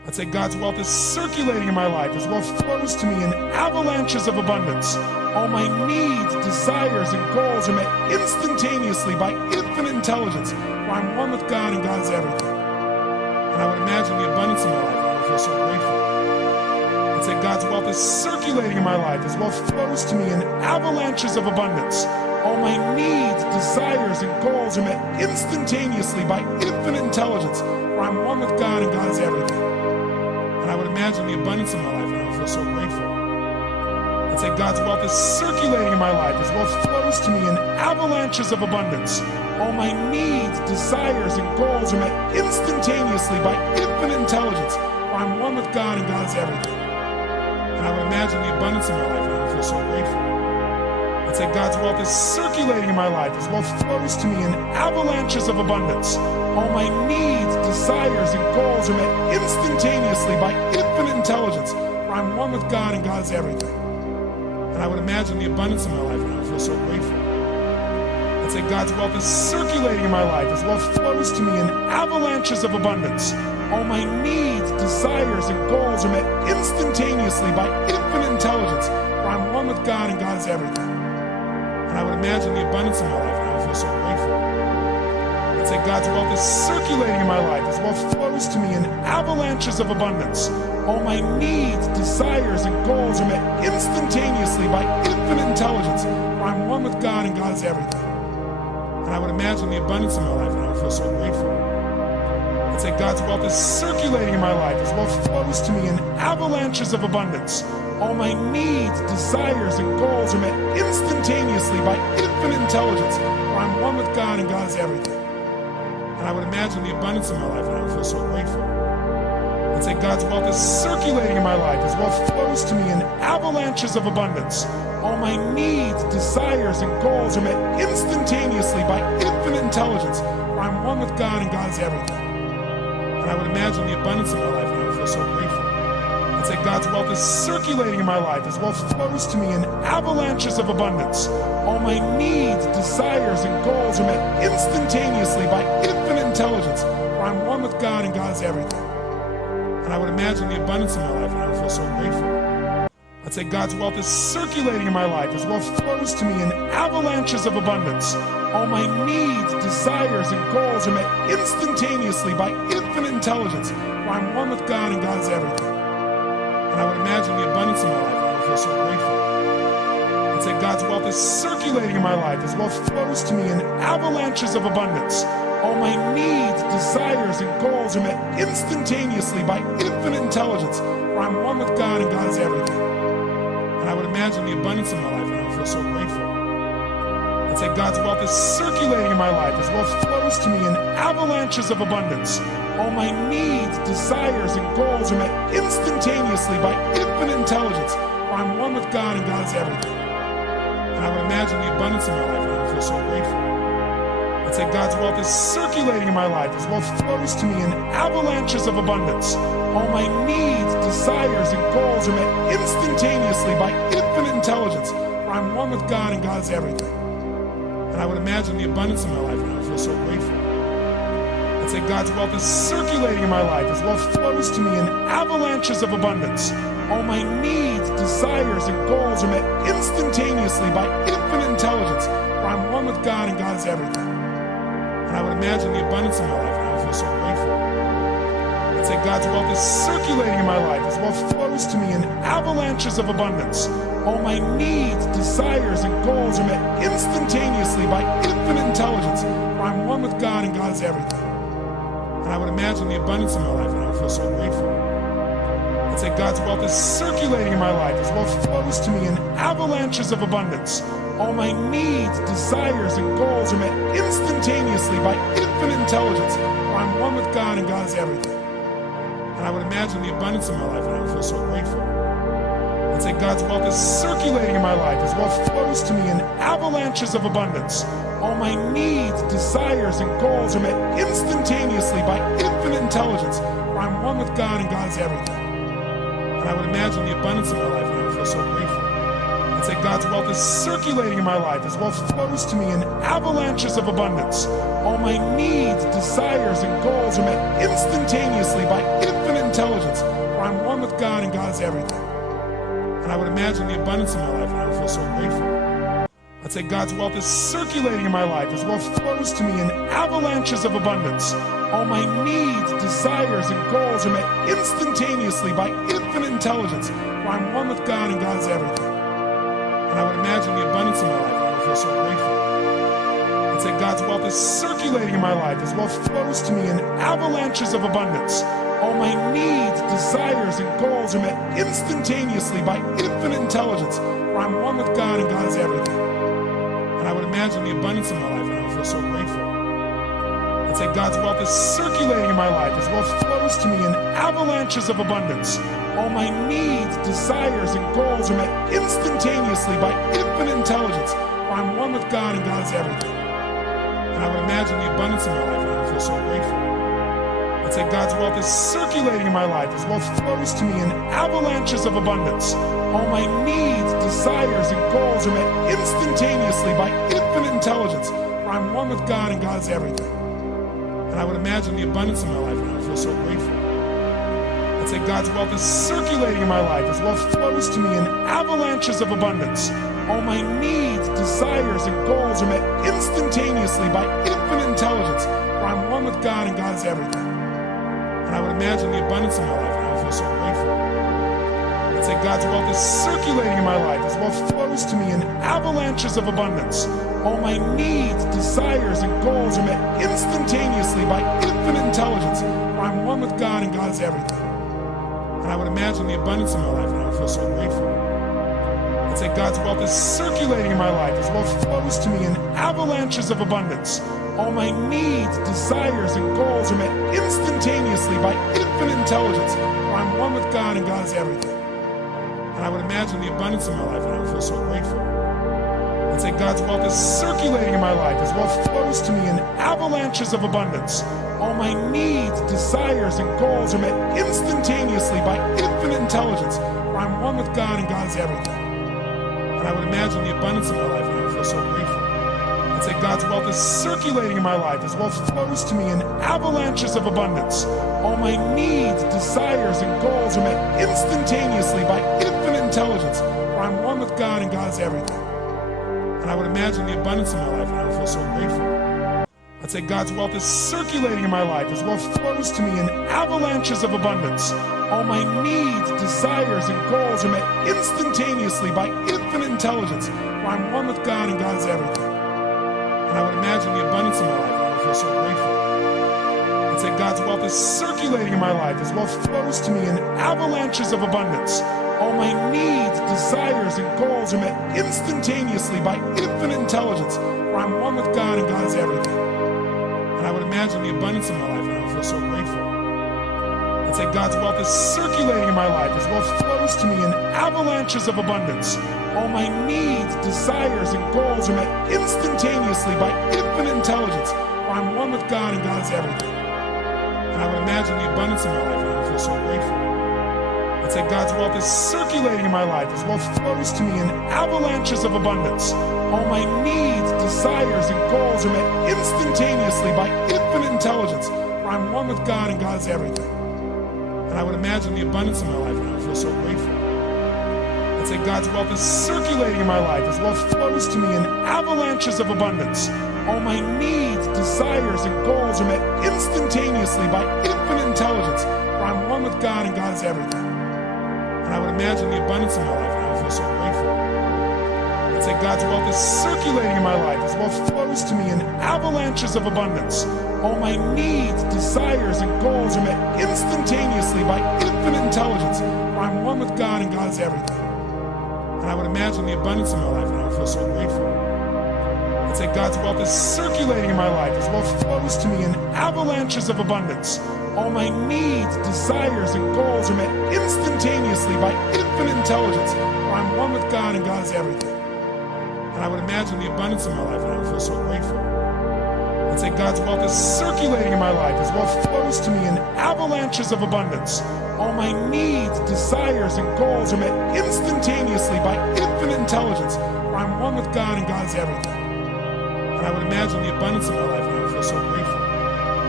I'd say God's wealth is circulating in my life. His wealth flows to me in avalanches of abundance. All my needs, desires, and goals are met instantaneously by infinite intelligence, for I'm one with God and God is everything. And I would imagine the abundance in my life, and I would feel so grateful. I'd say God's wealth is circulating in my life. His wealth flows to me in avalanches of abundance. All my needs, desires, and goals are met instantaneously by infinite intelligence, for I'm one with God and God is everything. And I would imagine the abundance in my life, and I would feel so grateful. I'd say God's wealth is circulating in my life. His wealth flows to me in avalanches of abundance. All my needs, desires, and goals are met instantaneously by infinite intelligence, for I'm one with God and God is everything. And I would imagine the abundance in my life, and I would feel so grateful. I'd say God's wealth is circulating in my life. His wealth flows to me in avalanches of abundance. All my needs, desires, and goals are met instantaneously by infinite intelligence, for I'm one with God and God is everything. And I would imagine the abundance in my life, and I would feel so grateful. I'd say God's wealth is circulating in my life. His wealth flows to me in avalanches of abundance. All my needs, desires, and goals are met instantaneously by infinite intelligence, for I'm one with God and God is everything. And I would imagine the abundance in my life, and I would feel so grateful. I'd say God's wealth is circulating in my life. His wealth flows to me in avalanches of abundance. All my needs, desires, and goals are met instantaneously by infinite intelligence, for I'm one with God and God is everything. And I would imagine the abundance in my life, and I would feel so grateful. I'd say God's wealth is circulating in my life. His wealth flows to me in avalanches of abundance. All my needs, desires, and goals are met instantaneously by infinite intelligence, for I'm one with God and God is everything. And I would imagine the abundance in my life, and I would feel so grateful. I'd say God's wealth is circulating in my life. His wealth flows to me in avalanches of abundance. All my needs, desires, and goals are met instantaneously by infinite intelligence, for I'm one with God and God is everything. And I would imagine the abundance in my life, and I would feel so grateful. I'd say God's wealth is circulating in my life. His wealth flows to me in avalanches of abundance. All my needs, desires, and goals are met instantaneously by infinite intelligence, for I'm one with God and God is everything. And I would imagine the abundance in my life, and I would feel so grateful. I'd say God's wealth is circulating in my life. His wealth flows to me in avalanches of abundance. All my needs, desires, and goals are met instantaneously by infinite intelligence, for I'm one with God and God is everything. And I would imagine the abundance in my life, and I would feel so grateful. I'd say God's wealth is circulating in my life. His wealth flows to me in avalanches of abundance. All my needs, desires, and goals are met instantaneously by infinite intelligence, for I'm one with God and God is everything. And I would imagine the abundance in my life, and I would feel so grateful. I'd say God's wealth is circulating in my life. His wealth flows to me in avalanches of abundance. All my needs, desires, and goals are met instantaneously by infinite intelligence, for I'm one with God and God is everything. And I would imagine the abundance in my life, and I would feel so grateful. I'd say God's wealth is circulating in my life. His wealth flows to me in avalanches of abundance. All my needs, desires, and goals are met instantaneously by infinite intelligence, for I'm one with God and God is everything. And I would imagine the abundance in my life, and I would feel so grateful. I'd say God's wealth is circulating in my life. His wealth flows to me in avalanches of abundance. All my needs, desires, and goals are met instantaneously by infinite intelligence, for I'm one with God and God is everything. And I would imagine the abundance in my life, and I would feel so grateful. I'd say God's wealth is circulating in my life. His wealth flows to me in avalanches of abundance. All my needs, desires, and goals are met instantaneously by infinite intelligence, for I'm one with God and God is everything. And I would imagine the abundance in my life, and I would feel so grateful. I'd say God's wealth is circulating in my life. His wealth flows to me in avalanches of abundance. All my needs, desires, and goals are met instantaneously by infinite intelligence, for I'm one with God and God is everything. And I would imagine the abundance in my life, and I would feel so grateful. I'd say God's wealth is circulating in my life. His wealth flows to me in avalanches of abundance. All my needs, desires, and goals are met instantaneously by infinite intelligence, for I'm one with God and God is everything. And I would imagine the abundance in my life, and I would feel so grateful. I'd say God's wealth is circulating in my life. His wealth flows to me in avalanches of abundance. All my needs, desires, and goals are met instantaneously by infinite intelligence, where I'm one with God and God is everything. And I would imagine the abundance in my life, and I would feel so grateful. I'd say God's wealth is circulating in my life. His wealth flows to me in avalanches of abundance. All my needs, desires, and goals are met instantaneously by infinite intelligence, where I'm one with God and God is everything. And I would imagine the abundance in my life, and I would feel so grateful. I'd say God's wealth is circulating in my life. His wealth flows to me in avalanches of abundance. All my needs, desires, and goals are met instantaneously by infinite intelligence, where I'm one with God and God is everything. And I would imagine the abundance in my life, and I would feel so grateful. I'd say God's wealth is circulating in my life. His wealth flows to me in avalanches of abundance. All my needs, desires, and goals are met instantaneously by infinite intelligence, where I'm one with God and God is everything. And I would imagine the abundance in my life, and I would feel so grateful. I'd say God's wealth is circulating in my life. His wealth flows to me in avalanches of abundance. All my needs, desires, and goals are met instantaneously by infinite intelligence, where I'm one with God and God is everything. And I would imagine the abundance in my life, and I would feel so grateful. I'd say God's wealth is circulating in my life. His wealth flows to me in avalanches of abundance. All my needs, desires, and goals are met instantaneously by infinite intelligence, where I'm one with God and God is everything. And I would imagine the abundance in my life, and I would feel so grateful. I'd say God's wealth is circulating in my life. His wealth flows to me in avalanches of abundance. All my needs, desires, and goals are met instantaneously by infinite intelligence, where I'm one with God and God is everything. And I would imagine the abundance in my life, and I would feel so grateful. I'd say God's wealth is circulating in my life. His wealth flows to me in avalanches of abundance. All my needs, desires, and goals are met instantaneously by infinite intelligence, where I'm one with God and God is everything. And I would imagine the abundance in my life, and I would feel so grateful. I'd say God's wealth is circulating in my life. His wealth flows to me in avalanches of abundance. All my needs, desires, and goals are met instantaneously by infinite intelligence, where I'm one with God and God is everything. And I would imagine the abundance in my life, and I would feel so grateful. I'd say God's wealth is circulating in my life. His wealth flows to me in avalanches of abundance. All my needs, desires, and goals are met instantaneously by infinite intelligence, where I'm one with God and God is everything. And I would imagine the abundance in my life, and I would feel so grateful. I'd say God's wealth is circulating in my life. His wealth flows to me in avalanches of abundance. All my needs, desires, and goals are met instantaneously by infinite intelligence, where I'm one with God and God is everything. And I would imagine the abundance in my life, and I would feel so grateful. I'd say God's wealth is circulating in my life. His wealth flows to me in avalanches of abundance. All my needs, desires, and goals are met instantaneously by infinite intelligence, where I'm one with God and God is everything. And I would imagine the abundance in my life, and I would feel so grateful. I'd say God's wealth is circulating in my life. His wealth flows to me in avalanches of abundance. All my needs, desires, and goals are met instantaneously by infinite intelligence, where I'm one with God and God is everything. And I would imagine the abundance in my life, and I would feel so grateful. I'd say God's wealth is circulating in my life. His wealth flows to me in avalanches of abundance. All my needs, desires, and goals are met instantaneously by infinite intelligence, where I'm one with God and God is everything. And I would imagine the abundance in my life, and I would feel so grateful. I'd say God's wealth is circulating in my life. His wealth flows to me in avalanches of abundance. All my needs, desires, and goals are met instantaneously by infinite intelligence, where I'm one with God and God is everything. And I would imagine the abundance in my life, and I would feel so grateful. I'd say God's wealth is circulating in my life. His wealth flows to me in avalanches of abundance. All my needs, desires, and goals are met instantaneously by infinite intelligence, where I'm one with God and God is everything. And I would imagine the abundance in my life, and I would feel so grateful. I'd say God's wealth is circulating in my life. His wealth flows to me in avalanches of abundance. All my needs, desires, and goals are met instantaneously by infinite intelligence, where I'm one with God and God is everything. And I would imagine the abundance in my life, and I would feel so grateful. I'd say God's wealth is circulating in my life. His wealth flows to me in avalanches of abundance. All my needs, desires, and goals are met instantaneously by infinite intelligence, where I'm one with God and God is everything. And I would imagine the abundance in my life, and I would feel so grateful.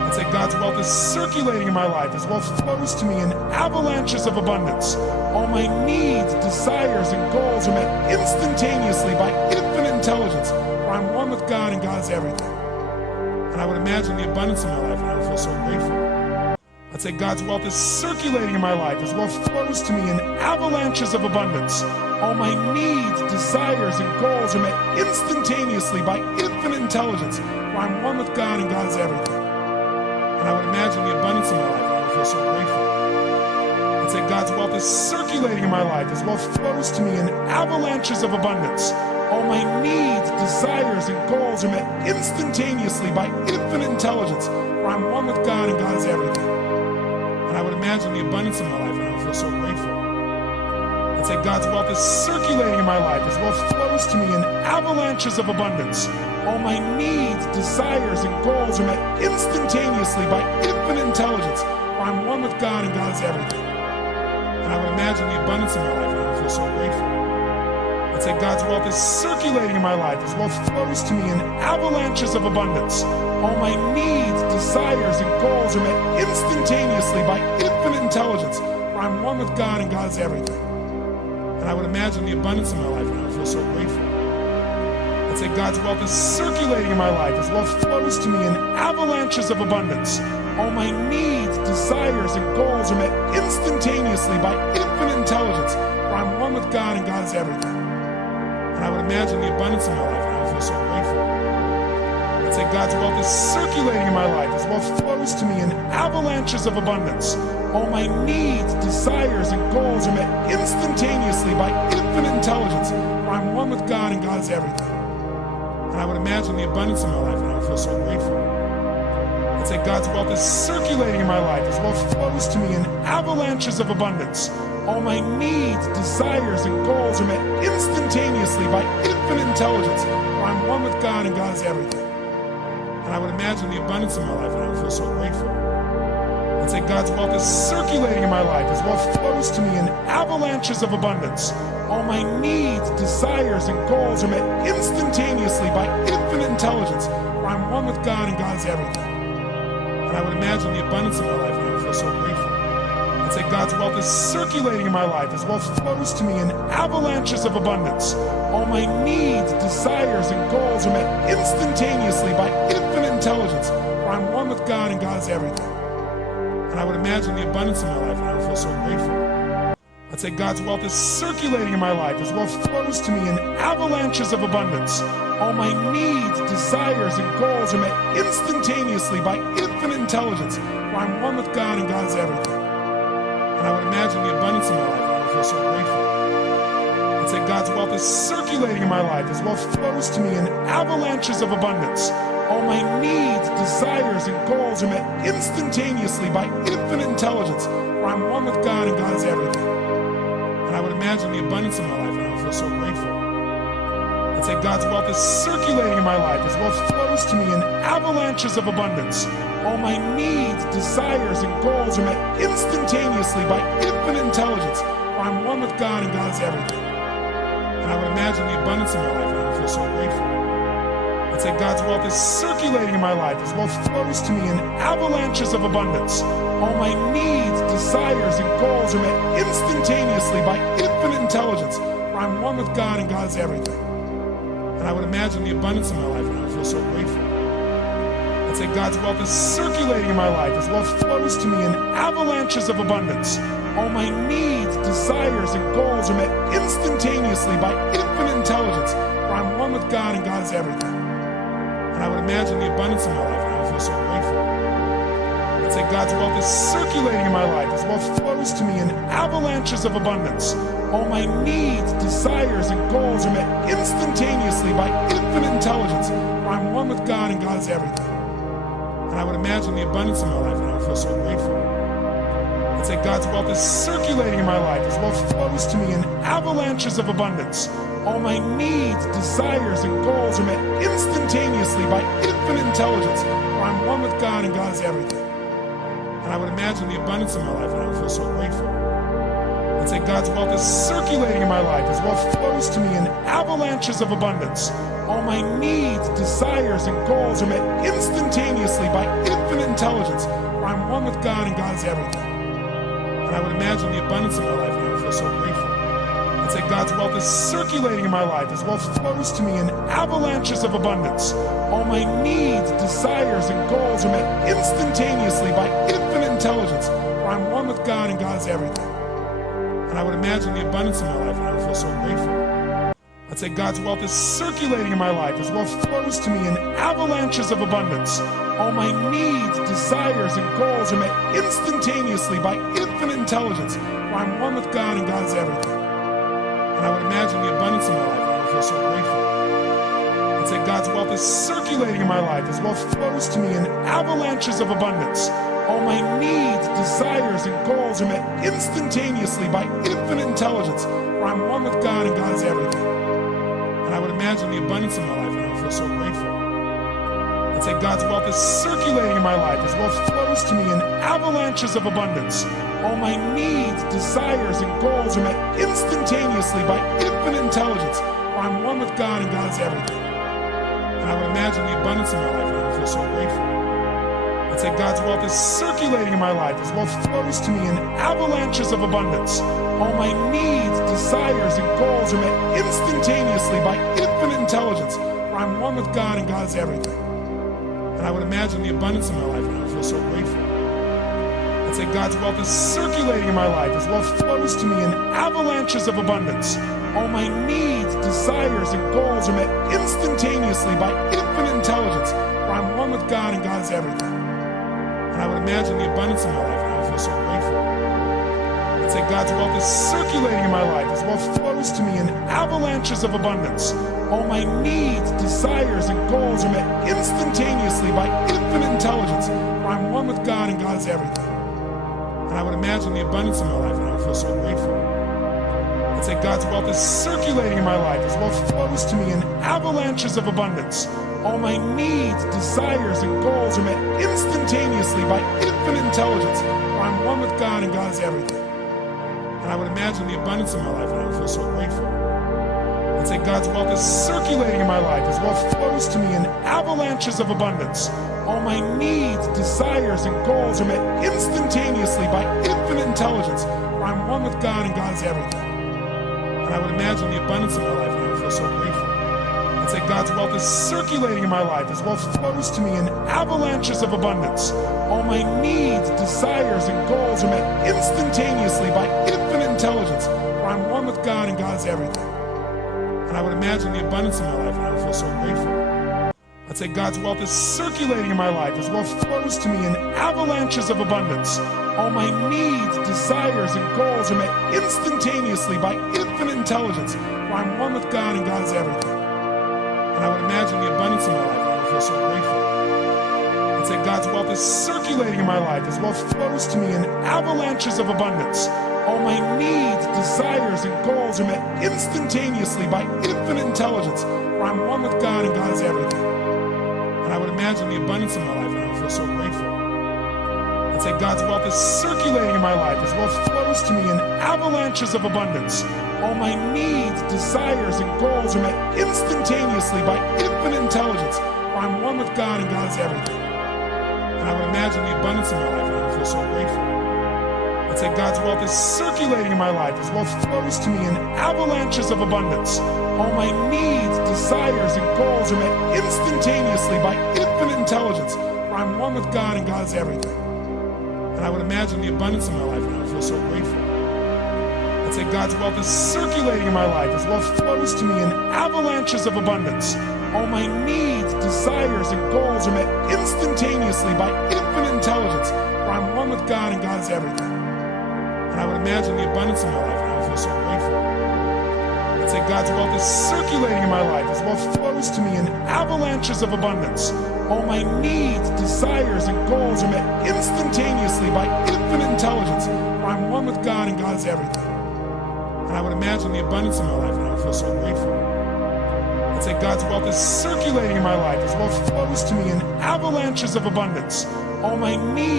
I'd say God's wealth is circulating in my life as wealth flows to me in avalanches of abundance. All my needs, desires, and goals are met instantaneously by infinite intelligence, for I'm one with God and God is everything. And I would imagine the abundance in my life, and I would feel so grateful. I'd say God's wealth is circulating in my life as wealth flows to me in avalanches of abundance. All my needs, desires, and goals are met instantaneously by infinite intelligence, for I'm one with God and God is everything. And I would imagine the abundance in my life, and I would feel so grateful. I'd say God's wealth is circulating in my life as wealth flows to me in avalanches of abundance. All my needs, desires, and goals are met instantaneously by infinite intelligence, for I'm one with God and God is everything. And I would imagine the abundance in my life, and I would feel so grateful. I'd say God's wealth is circulating in my life as wealth flows to me in avalanches of abundance. All my needs, desires, and goals are met instantaneously by infinite intelligence, for I'm one with God and God is everything. And I would imagine the abundance in my life, and I would feel so grateful. I'd say God's wealth is circulating in my life as wealth flows to me in avalanches of abundance. All my needs, desires, and goals are met instantaneously by infinite intelligence, for I'm one with God and God is everything. And I would imagine the abundance in my life, and I would feel so grateful. I'd say God's wealth is circulating in my life as wealth flows to me in avalanches of abundance. All my needs, desires, and goals are met instantaneously by infinite intelligence, for I'm one with God and God is everything. And I would imagine the abundance in my life, and I would feel so grateful. I'd say God's wealth is circulating in my life as wealth flows to me in avalanches of abundance. All my needs, desires, and goals are met instantaneously by infinite intelligence, for I'm one with God and God is everything. And I would imagine the abundance in my life, and I would feel so grateful. I'd say God's wealth is circulating in my life as wealth flows to me in avalanches of abundance. All my needs, desires, and goals are met instantaneously by infinite intelligence, for I'm one with God and God is everything. And I would imagine the abundance in my life, and I would feel so grateful. I'd say God's wealth is circulating in my life as wealth flows to me in avalanches of abundance. All my needs, desires, and goals are met instantaneously by infinite intelligence, for I'm one with God and God is everything. And I would imagine the abundance in my life, and I would feel so grateful. I'd say God's wealth is circulating in my life as wealth flows to me in avalanches of abundance. All my needs, desires, and goals are met instantaneously by infinite intelligence, for I'm one with God and God is everything. And I would imagine the abundance in my life, and I would feel so grateful. I'd say God's wealth is circulating in my life as wealth flows to me in avalanches of abundance. All my needs, desires, and goals are met instantaneously by infinite intelligence, for I'm one with God and God is everything. And I would imagine the abundance in my life, and I would feel so grateful. I'd say God's wealth is circulating in my life as wealth flows to me in avalanches of abundance. All my needs, desires, and goals are met instantaneously by infinite intelligence, for I'm one with God and God is everything. And I would imagine the abundance in my life, and I would feel so grateful. I'd say God's wealth is circulating in my life as wealth flows to me in avalanches of abundance. All my needs, desires, and goals are met instantaneously by infinite intelligence, for I'm one with God and God is everything. And I would imagine the abundance in my life, and I would feel so grateful. I'd say God's wealth is circulating in my life as wealth flows to me in avalanches of abundance. All my needs, desires, and goals are met instantaneously by infinite intelligence, for I'm one with God and God is everything. And I would imagine the abundance in my life, and I would feel so grateful. I'd say God's wealth is circulating in my life as wealth flows to me in avalanches of abundance. All my needs, desires, and goals are met instantaneously by infinite intelligence, for I'm one with God and God is everything. And I would imagine the abundance in my life, and I would feel so grateful. I'd say God's wealth is circulating in my life as wealth flows to me in avalanches of abundance. All my needs, desires, and goals are met instantaneously by infinite intelligence, for I'm one with God and God is everything. And I would imagine the abundance in my life, and I would feel so grateful. I'd say God's wealth is circulating in my life as wealth flows to me in avalanches of abundance. All my needs, desires, and goals are met instantaneously by infinite intelligence, for I'm one with God and God is everything. And I would imagine the abundance in my life, and I would feel so grateful. I'd say God's wealth is circulating in my life. His wealth flows to me in avalanches of abundance. All my needs, desires, and goals are met instantaneously by infinite intelligence. For I'm one with God and God is everything. And I would imagine the abundance in my life and I would feel so grateful. I'd say God's wealth is circulating in my life. His wealth flows to me in avalanches of abundance. All my needs, desires, and goals are met instantaneously by infinite intelligence. For I'm one with God and God is everything. And I would imagine the abundance in my life and I would feel so grateful. I'd say God's wealth is circulating in my life. His wealth flows to me in avalanches of abundance. All my needs, desires, and goals are met instantaneously by infinite intelligence. For I'm one with God and God is everything. And I would imagine the abundance in my life and I would feel so grateful. I'd say God's wealth is circulating in my life. His wealth flows to me in avalanches of abundance. All my needs, desires, and goals are met instantaneously by infinite intelligence. For I'm one with God and God is everything. And I would imagine the abundance in my life and I would feel so grateful. I'd say God's wealth is circulating in my life. His wealth flows to me in avalanches of abundance. All my needs, desires, and goals are met instantaneously by infinite intelligence. For I'm one with God and God is everything. And I would imagine the abundance in my life and I would feel so grateful. I'd say God's wealth is circulating in my life. His wealth flows to me in avalanches of abundance. All my needs, desires, and goals are met instantaneously by infinite intelligence. For I'm one with God and God is everything. And I would imagine the abundance in my life and I would feel so grateful. I'd say God's wealth is circulating in my life. His wealth flows to me in avalanches of abundance. All my needs, desires, and goals are met instantaneously by infinite intelligence. For I'm one with God and God is everything. And I would imagine the abundance in my life and I would feel so grateful. I'd say God's wealth is circulating in my life. His wealth flows to me in avalanches of abundance. All my needs, desires, and goals are met instantaneously by infinite intelligence. For I'm one with God and God is everything. And I would imagine the abundance in my life and I would feel so grateful. I'd say God's wealth is circulating in my life. His wealth flows to me in avalanches of abundance. All my needs, desires, and goals are met instantaneously by infinite intelligence. For I'm one with God and God is everything. And I would imagine the abundance in my life and I would feel so grateful. I'd say God's wealth is circulating in my life. His wealth flows to me in avalanches of abundance. All my needs, desires, and goals are met instantaneously by infinite intelligence. For I'm one with God and God is everything. And I would imagine the abundance in my life and I would feel so grateful. I'd say God's wealth is circulating in my life. His wealth flows to me in avalanches of abundance. All my needs, desires, and goals are met instantaneously by infinite intelligence. For I'm one with God and God is everything. And I would imagine the abundance in my life and I would feel so grateful. I'd say God's wealth is circulating in my life. His wealth flows to me in avalanches of abundance. All my needs, desires, and goals are met instantaneously by infinite intelligence. For I'm one with God and God is everything. And I would imagine the abundance in my life and I would feel so grateful. I'd say God's wealth is circulating in my life. His wealth flows to me in avalanches of abundance. All my needs, desires, and goals are met instantaneously by infinite intelligence. For I'm one with God and God is everything. And I would imagine the abundance in my life and I would feel so grateful. I'd say God's wealth is circulating in my life. His wealth flows to me in avalanches of abundance. All my needs, desires, and goals are met instantaneously by infinite intelligence. For I'm one with God and God is everything. And I would imagine the abundance in my life and I would feel so grateful. I'd say God's wealth is circulating in my life. His wealth flows to me in avalanches of abundance. All my needs, desires, and goals are met instantaneously by infinite intelligence. For I'm one with God and God is everything. And I would imagine the abundance in my life and I would feel so grateful. I'd say God's wealth is circulating in my life. His wealth flows to me in avalanches of abundance. All my needs, desires, and goals are met instantaneously by infinite intelligence. For I'm one with God and God is everything. And I would imagine the abundance in my life and I would feel so grateful. I'd say God's wealth is circulating in my life. His wealth flows to me in avalanches of abundance. All my needs, desires, and goals are met instantaneously by infinite intelligence. For I'm one with God and God is everything. And I would imagine the abundance in my life and I would feel so grateful. I'd say God's wealth is circulating in my life. His wealth flows to me in avalanches of abundance. All my needs,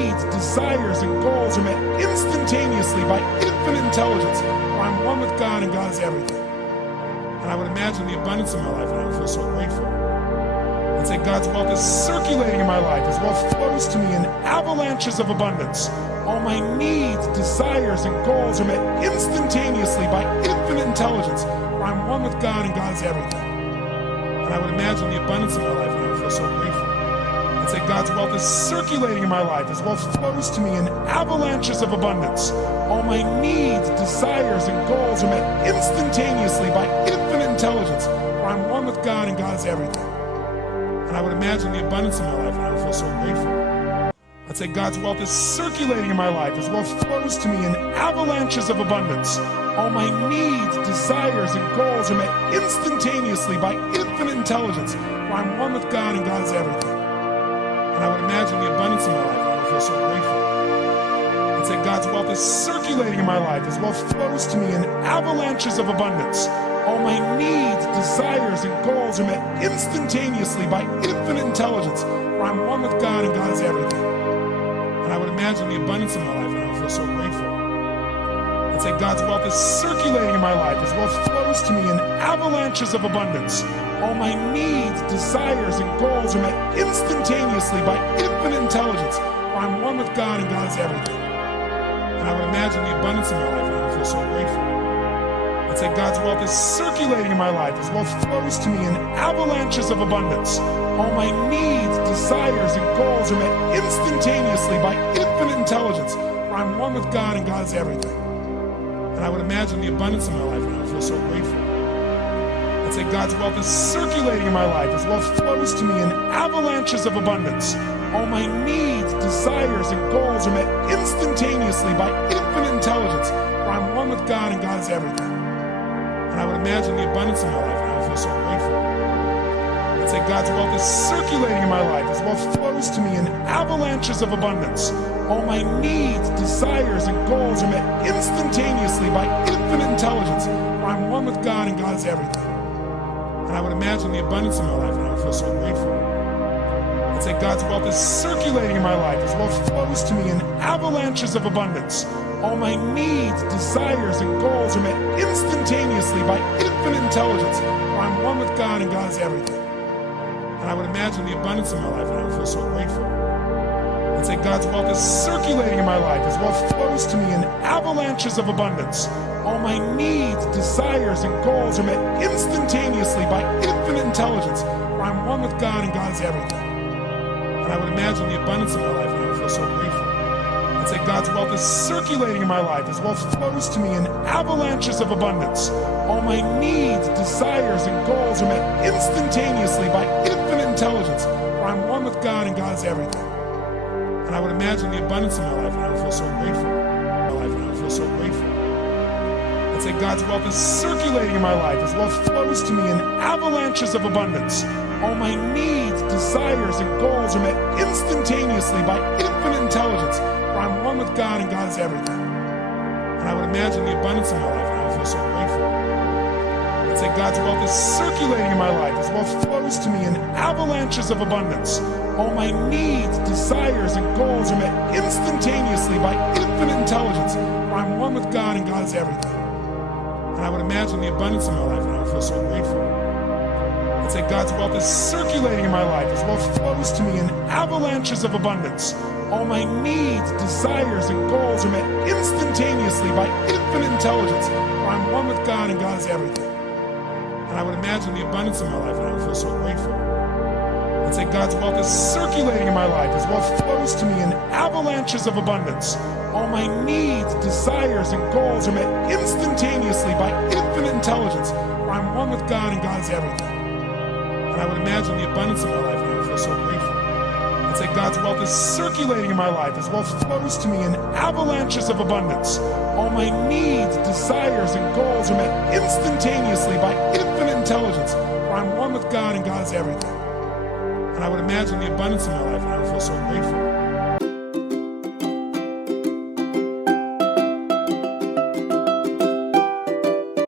needs, desires, and goals are met instantaneously by infinite intelligence. For I'm one with God and God is everything. And I would imagine the abundance in my life, and I would feel so grateful. I'd say God's wealth is circulating in my life. His wealth flows to me in avalanches of abundance. All my needs, desires, and goals are met instantaneously by infinite intelligence. For I'm one with God and God is everything. And I would imagine the abundance in my life, and I would feel so grateful. I'd say God's wealth is circulating in my life. His wealth flows to me in avalanches of abundance. All my needs, desires, and goals are met instantaneously by infinite intelligence. For I'm one with God and God is everything. And I would imagine the abundance in my life, and I would feel so grateful. I'd say God's wealth is circulating in my life. His wealth flows to me in avalanches of abundance. All my needs, desires, and goals are met instantaneously by infinite intelligence. For I'm one with God and God is everything. And I would imagine the abundance in my life, and I would feel so grateful. I'd say God's wealth is circulating in my life. His wealth flows to me in avalanches of abundance. All my needs, desires, and goals are met instantaneously by infinite intelligence. For I'm one with God and God is everything. And I would imagine the abundance in my life, and I would feel so grateful. I'd say God's wealth is circulating in my life. His wealth flows to me in avalanches of abundance. All my needs, desires, and goals are met instantaneously by infinite intelligence. For I'm one with God and God is everything. And I would imagine the abundance in my life, and I would feel so grateful. I'd say God's wealth is circulating in my life. His wealth flows to me in avalanches of abundance. All my needs, desires, and goals are met instantaneously by infinite intelligence. For I'm one with God and God is everything. And I would imagine the abundance in my life, and I would feel so grateful. I'd say God's wealth is circulating in my life. His wealth flows to me in avalanches of abundance. All my needs, desires, and goals are met instantaneously by infinite intelligence. For I'm one with God and God is everything. And I would imagine the abundance in my life, and I would feel so grateful. I'd say God's wealth is circulating in my life. His wealth flows to me in avalanches of abundance. All my needs, desires, and goals are met instantaneously by infinite intelligence. For I'm one with God and God is everything. And I would imagine the abundance in my life, and I would feel so grateful. I'd say God's wealth is circulating in my life. His wealth flows to me in avalanches of abundance. All my needs, desires, and goals are met instantaneously by infinite intelligence. For I'm one with God and God is everything. And I would imagine the abundance in my life, and I would feel so grateful. I'd say God's wealth is circulating in my life. His wealth flows to me in avalanches of abundance. All my needs, desires, and goals are met instantaneously by infinite intelligence. For I'm one with God and God is everything. And I would imagine the abundance in my life, and I would feel so grateful. I'd say God's wealth is circulating in my life. His wealth flows to me in avalanches of abundance. All my needs, desires, and goals are met instantaneously by infinite intelligence. For I'm one with God and God is everything. And I would imagine the abundance in my life, and I would feel so grateful. I'd say God's wealth is circulating in my life. His wealth flows to me in avalanches of abundance. All my needs, desires, and goals are met instantaneously by infinite intelligence. For I'm one with God and God is everything. And I would imagine the abundance in my life, and I would feel so grateful. I'd say God's wealth is circulating in my life. His wealth flows to me in avalanches of abundance. All my needs, desires, and goals are met instantaneously by infinite intelligence. For I'm one with God and God is everything. And I would imagine the abundance in my life, and I would feel so grateful. I'd say God's wealth is circulating in my life. His wealth flows to me in avalanches of abundance. All my needs, desires, and goals are met instantaneously by infinite intelligence. For I'm one with God and God is everything. And I would imagine the abundance in my life, and I would feel so grateful. I'd say God's wealth is circulating in my life. His wealth flows to me in avalanches of abundance. All my needs, desires, and goals are met instantaneously by infinite intelligence. For I'm one with God and God is everything. And I would imagine the abundance in my life, and I would feel so grateful. I'd say God's wealth is circulating in my life. His wealth flows to me in avalanches of abundance. All my needs, desires, and goals are met instantaneously by infinite intelligence. For I'm one with God and God is everything. And I would imagine the abundance in my life, and I would feel so grateful.